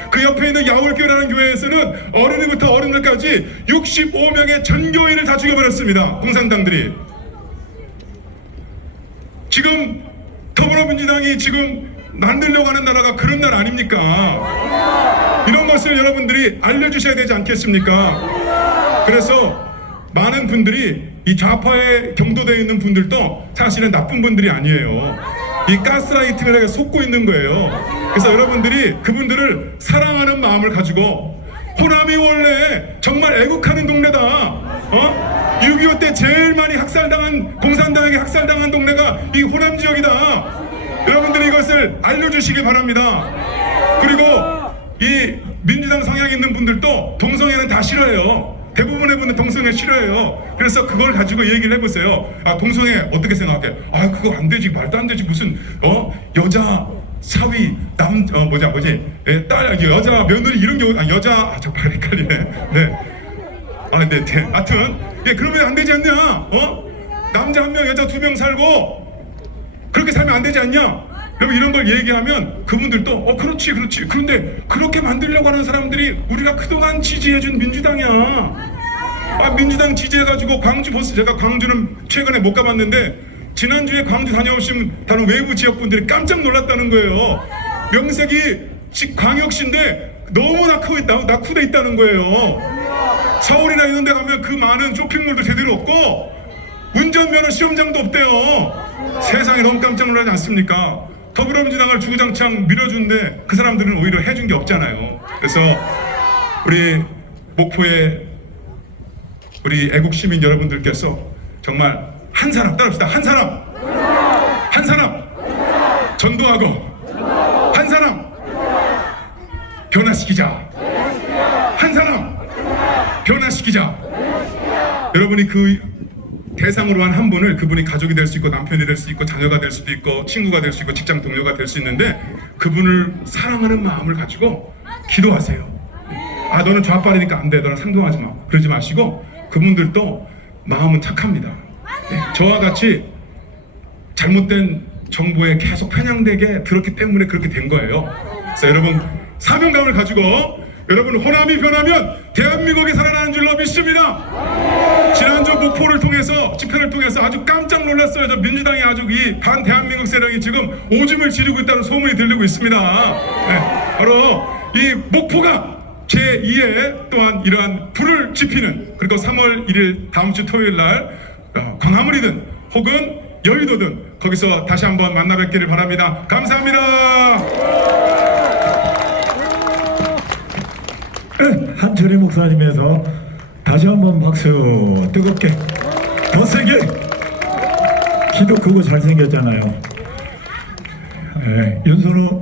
그 옆에 있는 야월교회라는 교회에서는 어린이부터 어른들까지 65명의 전교인을 다 죽여버렸습니다. 공산당들이. 지금 더불어민주당이 지금 만들려고 하는 나라가 그런 나라 아닙니까? 이런 것을 여러분들이 알려주셔야 되지 않겠습니까? 그래서 많은 분들이 이 좌파에 경도되어 있는 분들도 사실은 나쁜 분들이 아니에요. 이 가스라이팅을 속고 있는 거예요. 그래서 여러분들이 그분들을 사랑하는 마음을 가지고, 호남이 원래 정말 애국하는 동네다. 6.25 때 제일 많이 학살당한, 공산당에게 학살당한 동네가 이 호남 지역이다. 여러분들이 이것을 알려주시기 바랍니다. 그리고 이 민주당 성향 있는 분들도 동성애는 다 싫어해요. 대부분의 분은 동성애 싫어해요. 그래서 그걸 가지고 얘기를 해보세요. 동성애 어떻게 생각해? 그거 안 되지, 말도 안 되지. 무슨 여자 사위 딸 여자 며느리 이런 경우 저 발 헷갈리네. 네. 하여튼 그러면 안 되지 않냐? 남자 1명 여자 2명 살고 그렇게 살면 안 되지 않냐? 여러분 이런 걸 얘기하면 그분들도 그렇지. 그런데 그렇게 만들려고 하는 사람들이 우리가 그동안 지지해준 민주당이야. 민주당 지지해가지고 광주 버스, 제가 광주는 최근에 못 가봤는데 지난주에 광주 다녀오신 다른 외부 지역분들이 깜짝 놀랐다는 거예요. 명색이 광역시인데 너무 낙후돼 있다는 거예요. 서울이나 이런 데 가면 그 많은 쇼핑몰도 제대로 없고 운전면허 시험장도 없대요. 세상에 너무 깜짝 놀라지 않습니까? 더불어민주당을 주구장창 밀어준데 그 사람들은 오히려 해준 게 없잖아요. 그래서 우리 목포의 우리 애국 시민 여러분들께서 정말 한 사람 따라합시다. 한 사람 전도하고 한 사람 변화시키자. 한 사람 변화시키자. 여러분이 그 대상으로 한 분을, 그분이 가족이 될 수 있고 남편이 될 수 있고 자녀가 될 수도 있고 친구가 될 수 있고 직장 동료가 될 수 있는데 그분을 사랑하는 마음을 가지고 기도하세요. 너는 좌빨이니까 안 돼, 너는 상종하지 마, 그러지 마시고 그분들도 마음은 착합니다. 저와 같이 잘못된 정보에 계속 편향되게 들었기 때문에 그렇게 된 거예요. 그래서 여러분 사명감을 가지고 여러분 호남이 변하면 대한민국이 살아나는 줄로 믿습니다. 지난주 목포를 통해서 집회를 통해서 아주 깜짝 놀랐어요. 저 민주당이 아주 이 반대한민국 세력이 지금 오줌을 지르고 있다는 소문이 들리고 있습니다. 바로 이 목포가 제2의 또한 이러한 불을 지피는, 그리고 3월 1일 다음 주 토요일 날 광화문이든 혹은 여의도든 거기서 다시 한번 만나 뵙기를 바랍니다. 감사합니다. 한철희 목사님에서 다시 한번 박수 뜨겁게 더 세게. 키도 크고 잘생겼잖아요.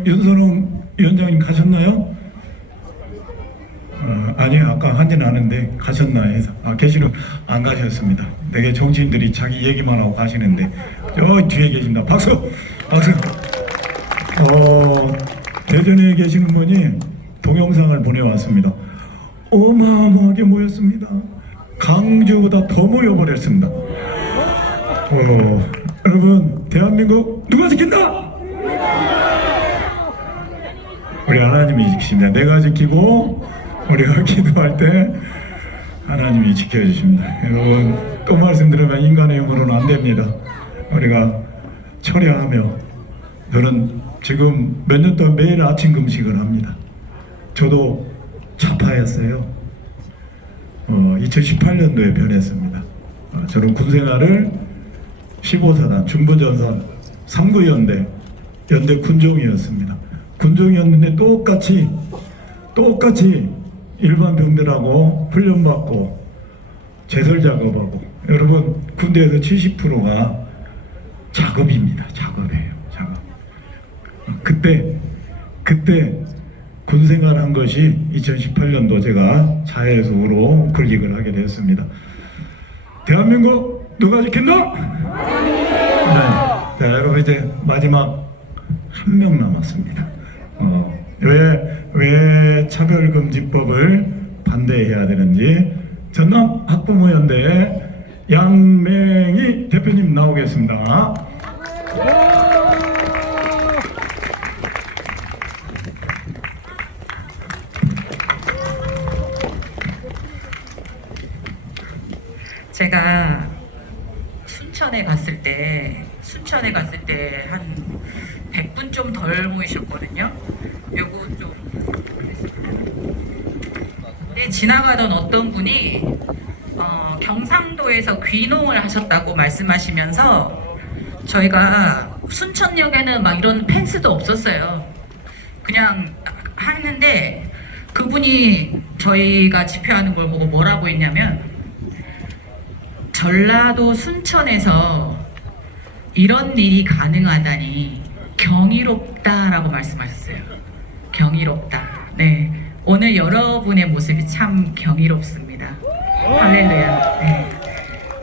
윤선홍 위원장님 가셨나요? 아니요, 아까 한진 아는데 가셨나 해서. 계시는 안 가셨습니다. 되게 정치인들이 자기 얘기만 하고 가시는데 저 뒤에 계십니다. 박수. 대전에 계시는 분이 동영상을 보내왔습니다. 어마어마하게 모였습니다. 강주보다 더 모여버렸습니다. 여러분, 대한민국 누가 지킨다? 우리 하나님이 지키십니다. 내가 지키고 우리가 기도할 때 하나님이 지켜주십니다. 여러분, 또 말씀드리면 인간의 힘으로는 안 됩니다. 우리가 철야하며, 저는 지금 몇 년 동안 매일 아침 금식을 합니다. 저도 좌파였어요. 2018년도에 변했습니다. 저는 군생활을 15사단 중부전선 3구연대 연대 군종이었습니다. 군종이었는데 똑같이 일반 병들하고 훈련받고 제설 작업하고, 여러분 군대에서 70%가 작업입니다. 작업이에요. 작업. 그때 군생활 한 것이 2018년도 제가 자해수로 근직을 하게 되었습니다. 대한민국 누가 지킨다? 네. 자, 여러분 이제 마지막 한 명 남았습니다. 왜 차별금지법을 반대해야 되는지 전남 학부모연대 양맹희 대표님 나오겠습니다. 제가 순천에 갔을 때 한 100분 좀 덜 모이셨거든요. 요거 좀. 근데 지나가던 어떤 분이 경상도에서 귀농을 하셨다고 말씀하시면서, 저희가 순천역에는 막 이런 펜스도 없었어요. 그냥 하는데 그분이 저희가 집회하는 걸 보고 뭐라고 했냐면, 전라도 순천에서 이런 일이 가능하다니 경이롭다라고 말씀하셨어요. 경이롭다. 네, 오늘 여러분의 모습이 참 경이롭습니다. 할렐루야. 네.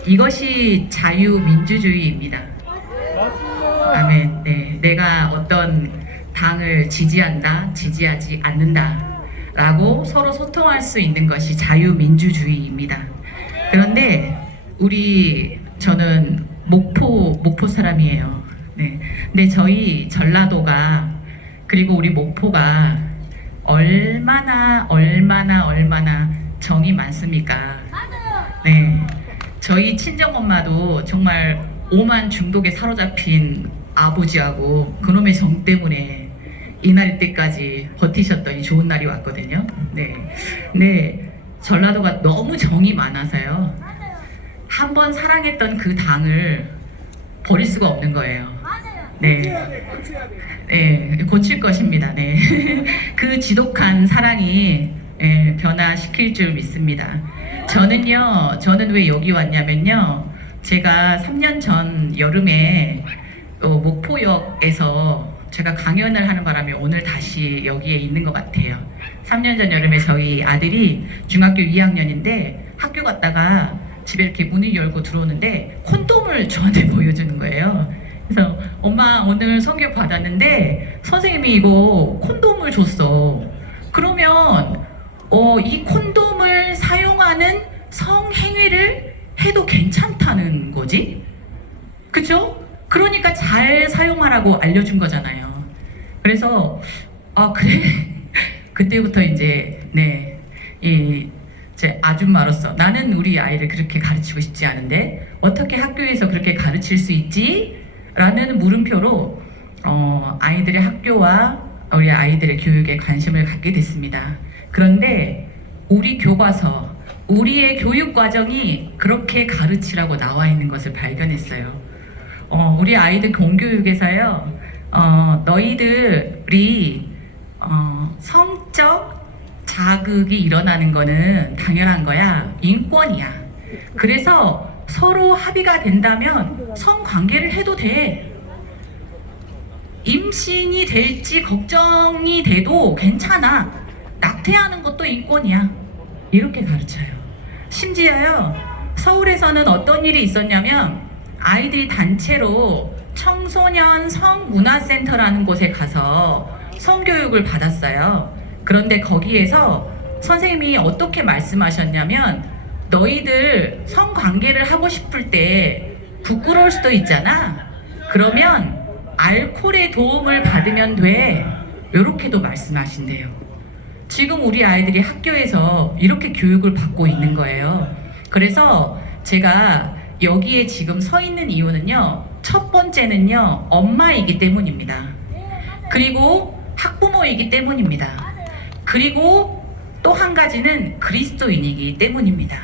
이것이 자유민주주의입니다. 아멘. 네, 내가 어떤 당을 지지한다, 지지하지 않는다 라고 서로 소통할 수 있는 것이 자유민주주의입니다. 그런데 저는 목포 사람이에요. 네. 근데 저희 전라도가, 그리고 우리 목포가 얼마나 정이 많습니까? 네. 저희 친정엄마도 정말 오만 중독에 사로잡힌 아버지하고 그놈의 정 때문에 이날 때까지 버티셨더니 좋은 날이 왔거든요. 네. 근데 전라도가 너무 정이 많아서요. 한번 사랑했던 그 당을 버릴 수가 없는 거예요. 네. 네, 고칠 것입니다. 네. 그 지독한 사랑이 변화시킬 줄 믿습니다. 저는 왜 여기 왔냐면요. 제가 3년 전 여름에 목포역에서 제가 강연을 하는 바람에 오늘 다시 여기에 있는 것 같아요. 3년 전 여름에 저희 아들이 중학교 2학년인데 학교 갔다가 집에 이렇게 문을 열고 들어오는데 콘돔을 저한테 보여주는 거예요. 그래서 엄마 오늘 성교 받았는데 선생님이 이거 콘돔을 줬어. 그러면 이 콘돔을 사용하는 성행위를 해도 괜찮다는 거지? 그죠? 그러니까 잘 사용하라고 알려준 거잖아요. 그래서 그래? 그때부터 이제 제 아줌마로서 나는 우리 아이를 그렇게 가르치고 싶지 않은데 어떻게 학교에서 그렇게 가르칠 수 있지? 라는 물음표로 아이들의 학교와 우리 아이들의 교육에 관심을 갖게 됐습니다. 그런데 우리 교과서, 우리의 교육 과정이 그렇게 가르치라고 나와 있는 것을 발견했어요. 우리 아이들 공교육에서요, 너희들이 성적 자극이 일어나는 거는 당연한 거야. 인권이야. 그래서 서로 합의가 된다면 성관계를 해도 돼. 임신이 될지 걱정이 돼도 괜찮아. 낙태하는 것도 인권이야. 이렇게 가르쳐요. 심지어요, 서울에서는 어떤 일이 있었냐면 아이들이 단체로 청소년 성문화센터라는 곳에 가서 성교육을 받았어요. 그런데 거기에서 선생님이 어떻게 말씀하셨냐면 너희들 성관계를 하고 싶을 때 부끄러울 수도 있잖아. 그러면 알코올의 도움을 받으면 돼. 이렇게도 말씀하신대요. 지금 우리 아이들이 학교에서 이렇게 교육을 받고 있는 거예요. 그래서 제가 여기에 지금 서 있는 이유는요, 첫 번째는요, 엄마이기 때문입니다. 그리고 학부모이기 때문입니다. 그리고 또 한 가지는 그리스도인이기 때문입니다.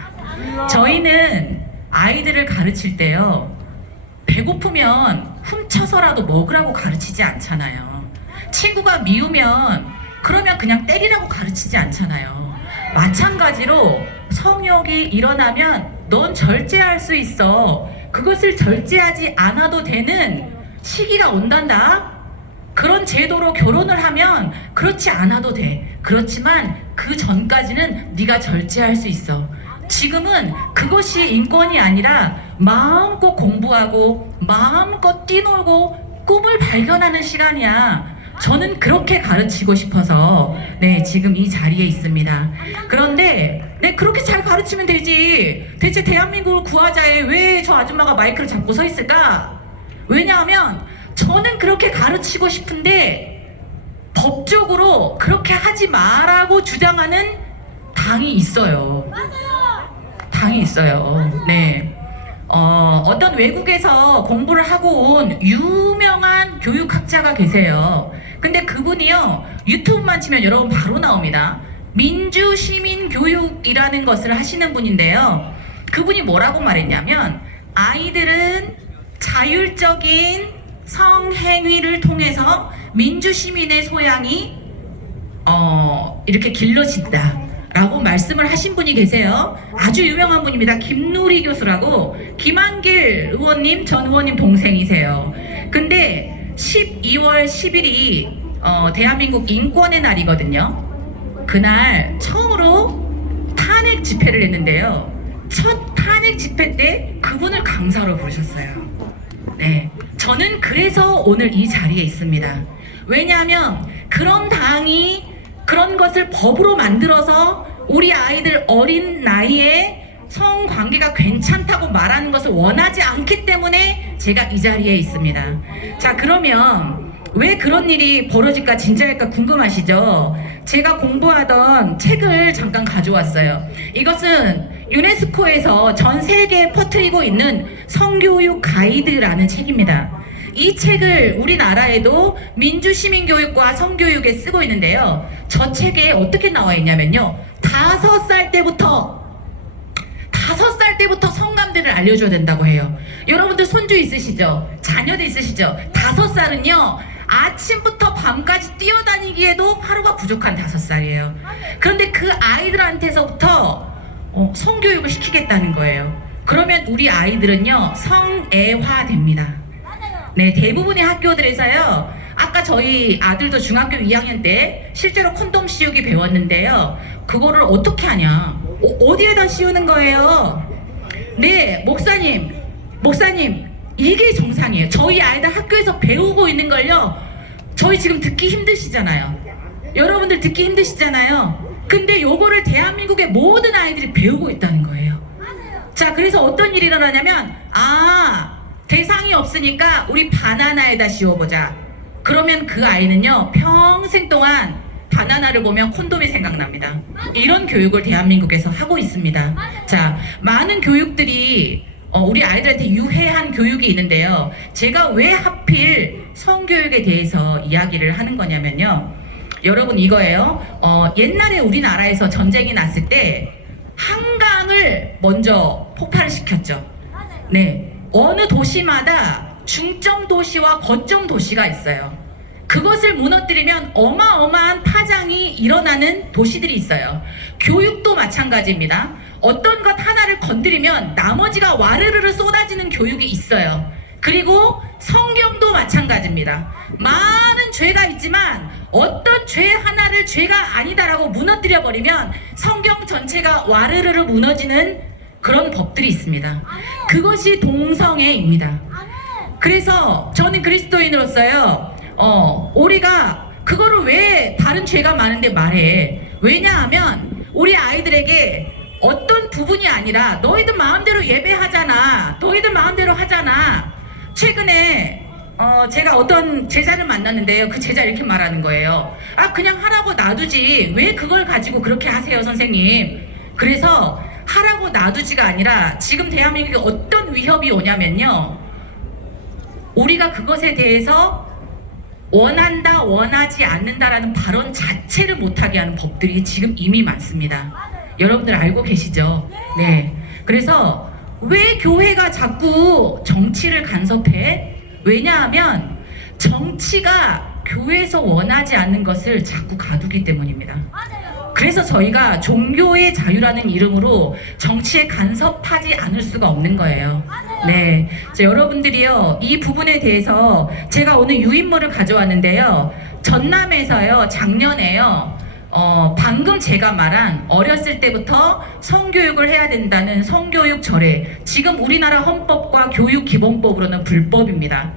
저희는 아이들을 가르칠 때요, 배고프면 훔쳐서라도 먹으라고 가르치지 않잖아요. 친구가 미우면 그러면 그냥 때리라고 가르치지 않잖아요. 마찬가지로 성욕이 일어나면 넌 절제할 수 있어. 그것을 절제하지 않아도 되는 시기가 온단다. 그런 제도로 결혼을 하면 그렇지 않아도 돼. 그렇지만 그 전까지는 네가 절제할 수 있어. 지금은 그것이 인권이 아니라 마음껏 공부하고 마음껏 뛰놀고 꿈을 발견하는 시간이야. 저는 그렇게 가르치고 싶어서 지금 이 자리에 있습니다. 그런데 그렇게 잘 가르치면 되지. 대체 대한민국을 구하자에 왜 저 아줌마가 마이크를 잡고 서 있을까? 왜냐하면 저는 그렇게 가르치고 싶은데 법적으로 그렇게 하지 마라고 주장하는 당이 있어요. 당이 있어요. 어떤 외국에서 공부를 하고 온 유명한 교육학자가 계세요. 근데 그분이요, 유튜브만 치면 여러분 바로 나옵니다. 민주시민교육이라는 것을 하시는 분인데요. 그분이 뭐라고 말했냐면 아이들은 자율적인 성행위를 통해서 민주시민의 소양이 이렇게 길러진다 라고 말씀을 하신 분이 계세요. 아주 유명한 분입니다. 김누리 교수라고, 김한길 의원님 전 의원님 동생이세요. 근데 12월 10일이 대한민국 인권의 날이거든요. 그날 처음으로 탄핵 집회를 했는데요. 첫 탄핵 집회 때 그분을 강사로 부르셨어요. 저는 그래서 오늘 이 자리에 있습니다. 왜냐하면 그런 당이 그런 것을 법으로 만들어서 우리 아이들 어린 나이에 성관계가 괜찮다고 말하는 것을 원하지 않기 때문에 제가 이 자리에 있습니다. 자, 그러면 왜 그런 일이 벌어질까 진짜일까 궁금하시죠? 제가 공부하던 책을 잠깐 가져왔어요. 이것은 유네스코에서 전 세계에 퍼뜨리고 있는 성교육 가이드라는 책입니다. 이 책을 우리나라에도 민주시민교육과 성교육에 쓰고 있는데요. 저 책에 어떻게 나와 있냐면요, 5살 때부터 성감대를 알려줘야 된다고 해요. 여러분들 손주 있으시죠? 자녀도 있으시죠? 5살은요 아침부터 밤까지 뛰어다니기에도 하루가 부족한 5살이에요. 그런데 그 아이들한테서부터 성교육을 시키겠다는 거예요. 그러면 우리 아이들은요 성애화됩니다. 대부분의 학교들에서요, 아까 저희 아들도 중학교 2학년 때 실제로 콘돔 씌우기 배웠는데요, 그거를 어떻게 하냐, 어디에다 씌우는 거예요? 목사님 이게 정상이에요. 저희 아이들 학교에서 배우고 있는 걸요, 저희 지금 듣기 힘드시잖아요. 여러분들 듣기 힘드시잖아요. 근데 요거를 대한민국의 모든 아이들이 배우고 있다는 거예요. 자, 그래서 어떤 일이 일어나냐면, 대상이 없으니까 우리 바나나에다 씌워보자. 그러면 그 아이는요 평생 동안 바나나를 보면 콘돔이 생각납니다. 이런 교육을 대한민국에서 하고 있습니다. 자, 많은 교육들이 우리 아이들한테 유해한 교육이 있는데요. 제가 왜 하필 성교육에 대해서 이야기를 하는 거냐면요, 여러분 이거예요. 옛날에 우리나라에서 전쟁이 났을 때 한강을 먼저 폭발시켰죠. 어느 도시마다 중점 도시와 거점 도시가 있어요. 그것을 무너뜨리면 어마어마한 파장이 일어나는 도시들이 있어요. 교육도 마찬가지입니다. 어떤 것 하나를 건드리면 나머지가 와르르르 쏟아지는 교육이 있어요. 그리고 성경도 마찬가지입니다. 많은 죄가 있지만 어떤 죄 하나를 죄가 아니다라고 무너뜨려 버리면 성경 전체가 와르르르 무너지는 그런 법들이 있습니다. 그것이 동성애입니다. 그래서 저는 그리스도인으로서요, 우리가 그거를 왜 다른 죄가 많은데 말해. 왜냐하면 우리 아이들에게 어떤 부분이 아니라 너희들 마음대로 예배하잖아. 너희들 마음대로 하잖아. 최근에 제가 어떤 제자를 만났는데요. 그 제자 이렇게 말하는 거예요. 아, 그냥 하라고 놔두지. 왜 그걸 가지고 그렇게 하세요, 선생님? 그래서 하라고 놔두지가 아니라 지금 대한민국에 어떤 위협이 오냐면요. 우리가 그것에 대해서 원한다, 원하지 않는다라는 발언 자체를 못하게 하는 법들이 지금 이미 많습니다. 여러분들 알고 계시죠? 네. 그래서 왜 교회가 자꾸 정치를 간섭해? 왜냐하면 정치가 교회에서 원하지 않는 것을 자꾸 가두기 때문입니다. 그래서 저희가 종교의 자유라는 이름으로 정치에 간섭하지 않을 수가 없는 거예요. 네, 여러분들이요, 이 부분에 대해서 제가 오늘 유인물을 가져왔는데요. 전남에서요, 작년에요, 방금 제가 말한 어렸을 때부터 성교육을 해야 된다는 성교육 절에 지금 우리나라 헌법과 교육기본법으로는 불법입니다.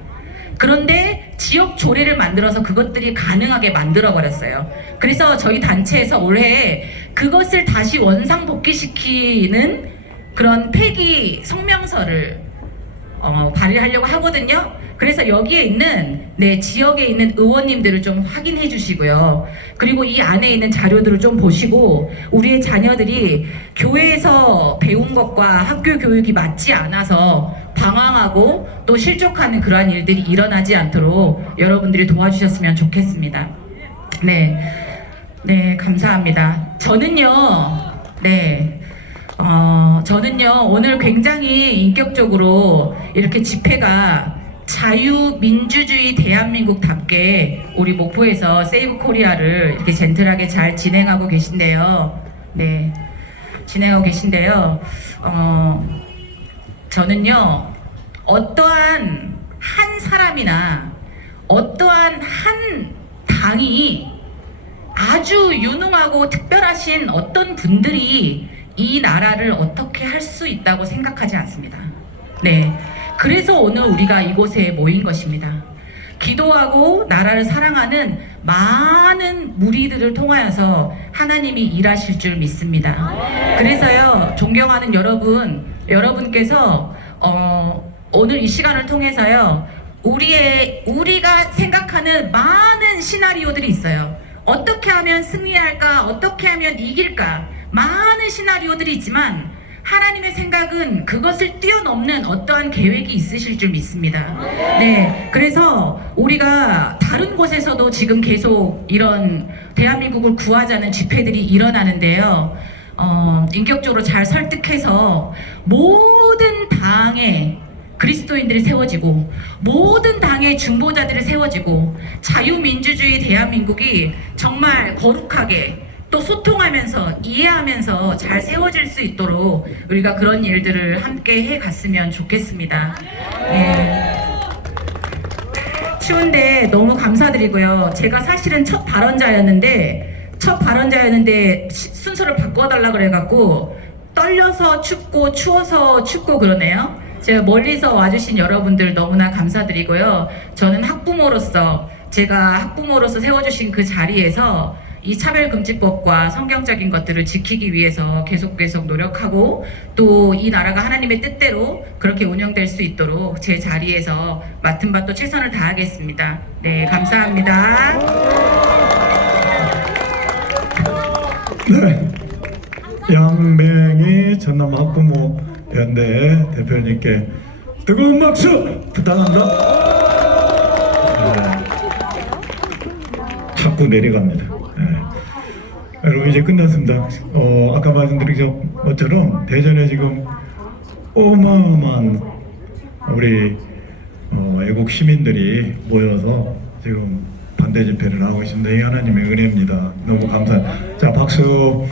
그런데 지역 조례를 만들어서 그것들이 가능하게 만들어 버렸어요. 그래서 저희 단체에서 올해 그것을 다시 원상 복귀시키는 그런 폐기 성명서를 발의하려고 하거든요. 그래서 여기에 있는 지역에 있는 의원님들을 좀 확인해 주시고요. 그리고 이 안에 있는 자료들을 좀 보시고 우리의 자녀들이 교회에서 배운 것과 학교 교육이 맞지 않아서 방황하고 또 실족하는 그러한 일들이 일어나지 않도록 여러분들이 도와주셨으면 좋겠습니다. 네, 감사합니다. 저는요, 오늘 굉장히 인격적으로 이렇게 집회가 자유민주주의 대한민국답게 우리 목포에서 세이브 코리아를 이렇게 젠틀하게 잘 진행하고 계신데요. 네, 진행하고 계신데요. 저는요, 어떠한 한 사람이나 어떠한 한 당이 아주 유능하고 특별하신 어떤 분들이 이 나라를 어떻게 할 수 있다고 생각하지 않습니다. 네, 그래서 오늘 우리가 이곳에 모인 것입니다. 기도하고 나라를 사랑하는 많은 무리들을 통하여서 하나님이 일하실 줄 믿습니다. 그래서요, 존경하는 여러분께서 오늘 이 시간을 통해서요, 우리가 생각하는 많은 시나리오들이 있어요. 어떻게 하면 승리할까? 어떻게 하면 이길까? 많은 시나리오들이 있지만 하나님의 생각은 그것을 뛰어넘는 어떠한 계획이 있으실 줄 믿습니다. 네, 그래서 우리가 다른 곳에서도 지금 계속 이런 대한민국을 구하자는 집회들이 일어나는데요. 인격적으로 잘 설득해서 모든 당의 그리스도인들이 세워지고 모든 당의 중보자들이 세워지고 자유민주주의 대한민국이 정말 거룩하게 또 소통하면서 이해하면서 잘 세워질 수 있도록 우리가 그런 일들을 함께 해갔으면 좋겠습니다. 네. 추운데 너무 감사드리고요. 제가 사실은 첫 발언자였는데 순서를 바꿔달라 그래갖고 떨려서 춥고 추워서 춥고 그러네요. 제가 멀리서 와주신 여러분들 너무나 감사드리고요. 저는 학부모로서 세워주신 그 자리에서 이 차별금지법과 성경적인 것들을 지키기 위해서 계속 노력하고 또 이 나라가 하나님의 뜻대로 그렇게 운영될 수 있도록 제 자리에서 맡은 바 또 최선을 다하겠습니다. 네, 감사합니다. 네, 양맹이 전남 학부모 연대 대표님께 뜨거운 박수 부탁합니다. 자꾸 내려갑니다. 여러분 이제 끝났습니다. 아까 말씀드린 것처럼 대전에 지금 어마어마한 우리 애국 시민들이 모여서 지금 반대 집회를 하고 있습니다. 이 하나님의 은혜입니다. 너무 감사합니다. 자, 박수.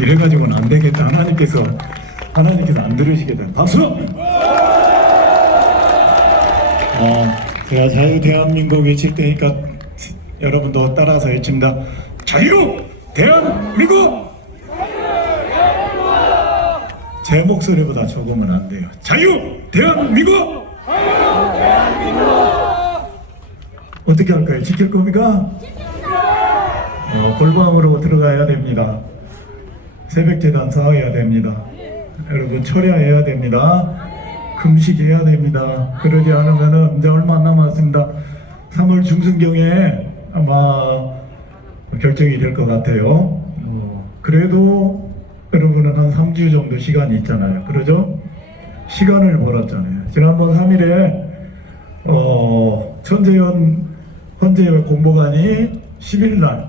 이래가지고는 안 되겠다. 하나님께서 안 들으시겠다. 박수. 제가 자유 대한민국 외칠 테니까 여러분도 따라서 외칩니다. 자유 대한민국. 제 목소리보다 조금은 안 돼요. 자유 대한민국. 어떻게 할까요? 지킬 겁니까? 골방으로 들어가야 됩니다. 새벽재단 쌓아야 됩니다. 여러분 철야해야 됩니다. 금식해야 됩니다. 그러지 않으면은 이제 얼마 안 남았습니다. 3월 중순경에 아마 결정이 될 것 같아요. 그래도 여러분은 한 3주 정도 시간이 있잖아요. 그러죠? 시간을 벌었잖아요. 지난번 3일에 천재현 헌재 공보관이 10일날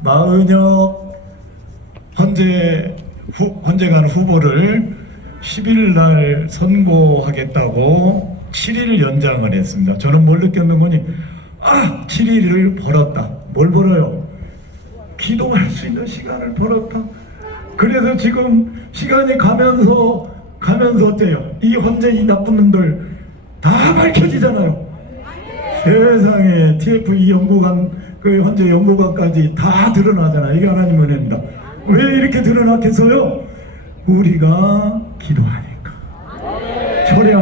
마은혁 헌재관 후보를 10일날 선고하겠다고 7일 연장을 했습니다. 저는 뭘 느꼈는 거니? 7일을 벌었다. 뭘 벌어요? 기도할 수 있는 시간을 벌었다. 그래서 지금 시간이 가면서 어때요? 이 헌재 이 나쁜 놈들 다 밝혀지잖아요. 세상에 TFE 연구관, 그 헌재 연구관까지 다 드러나잖아요. 이게 하나님 은혜입니다. 왜 이렇게 드러났겠어요? 우리가 기도하니까. 철야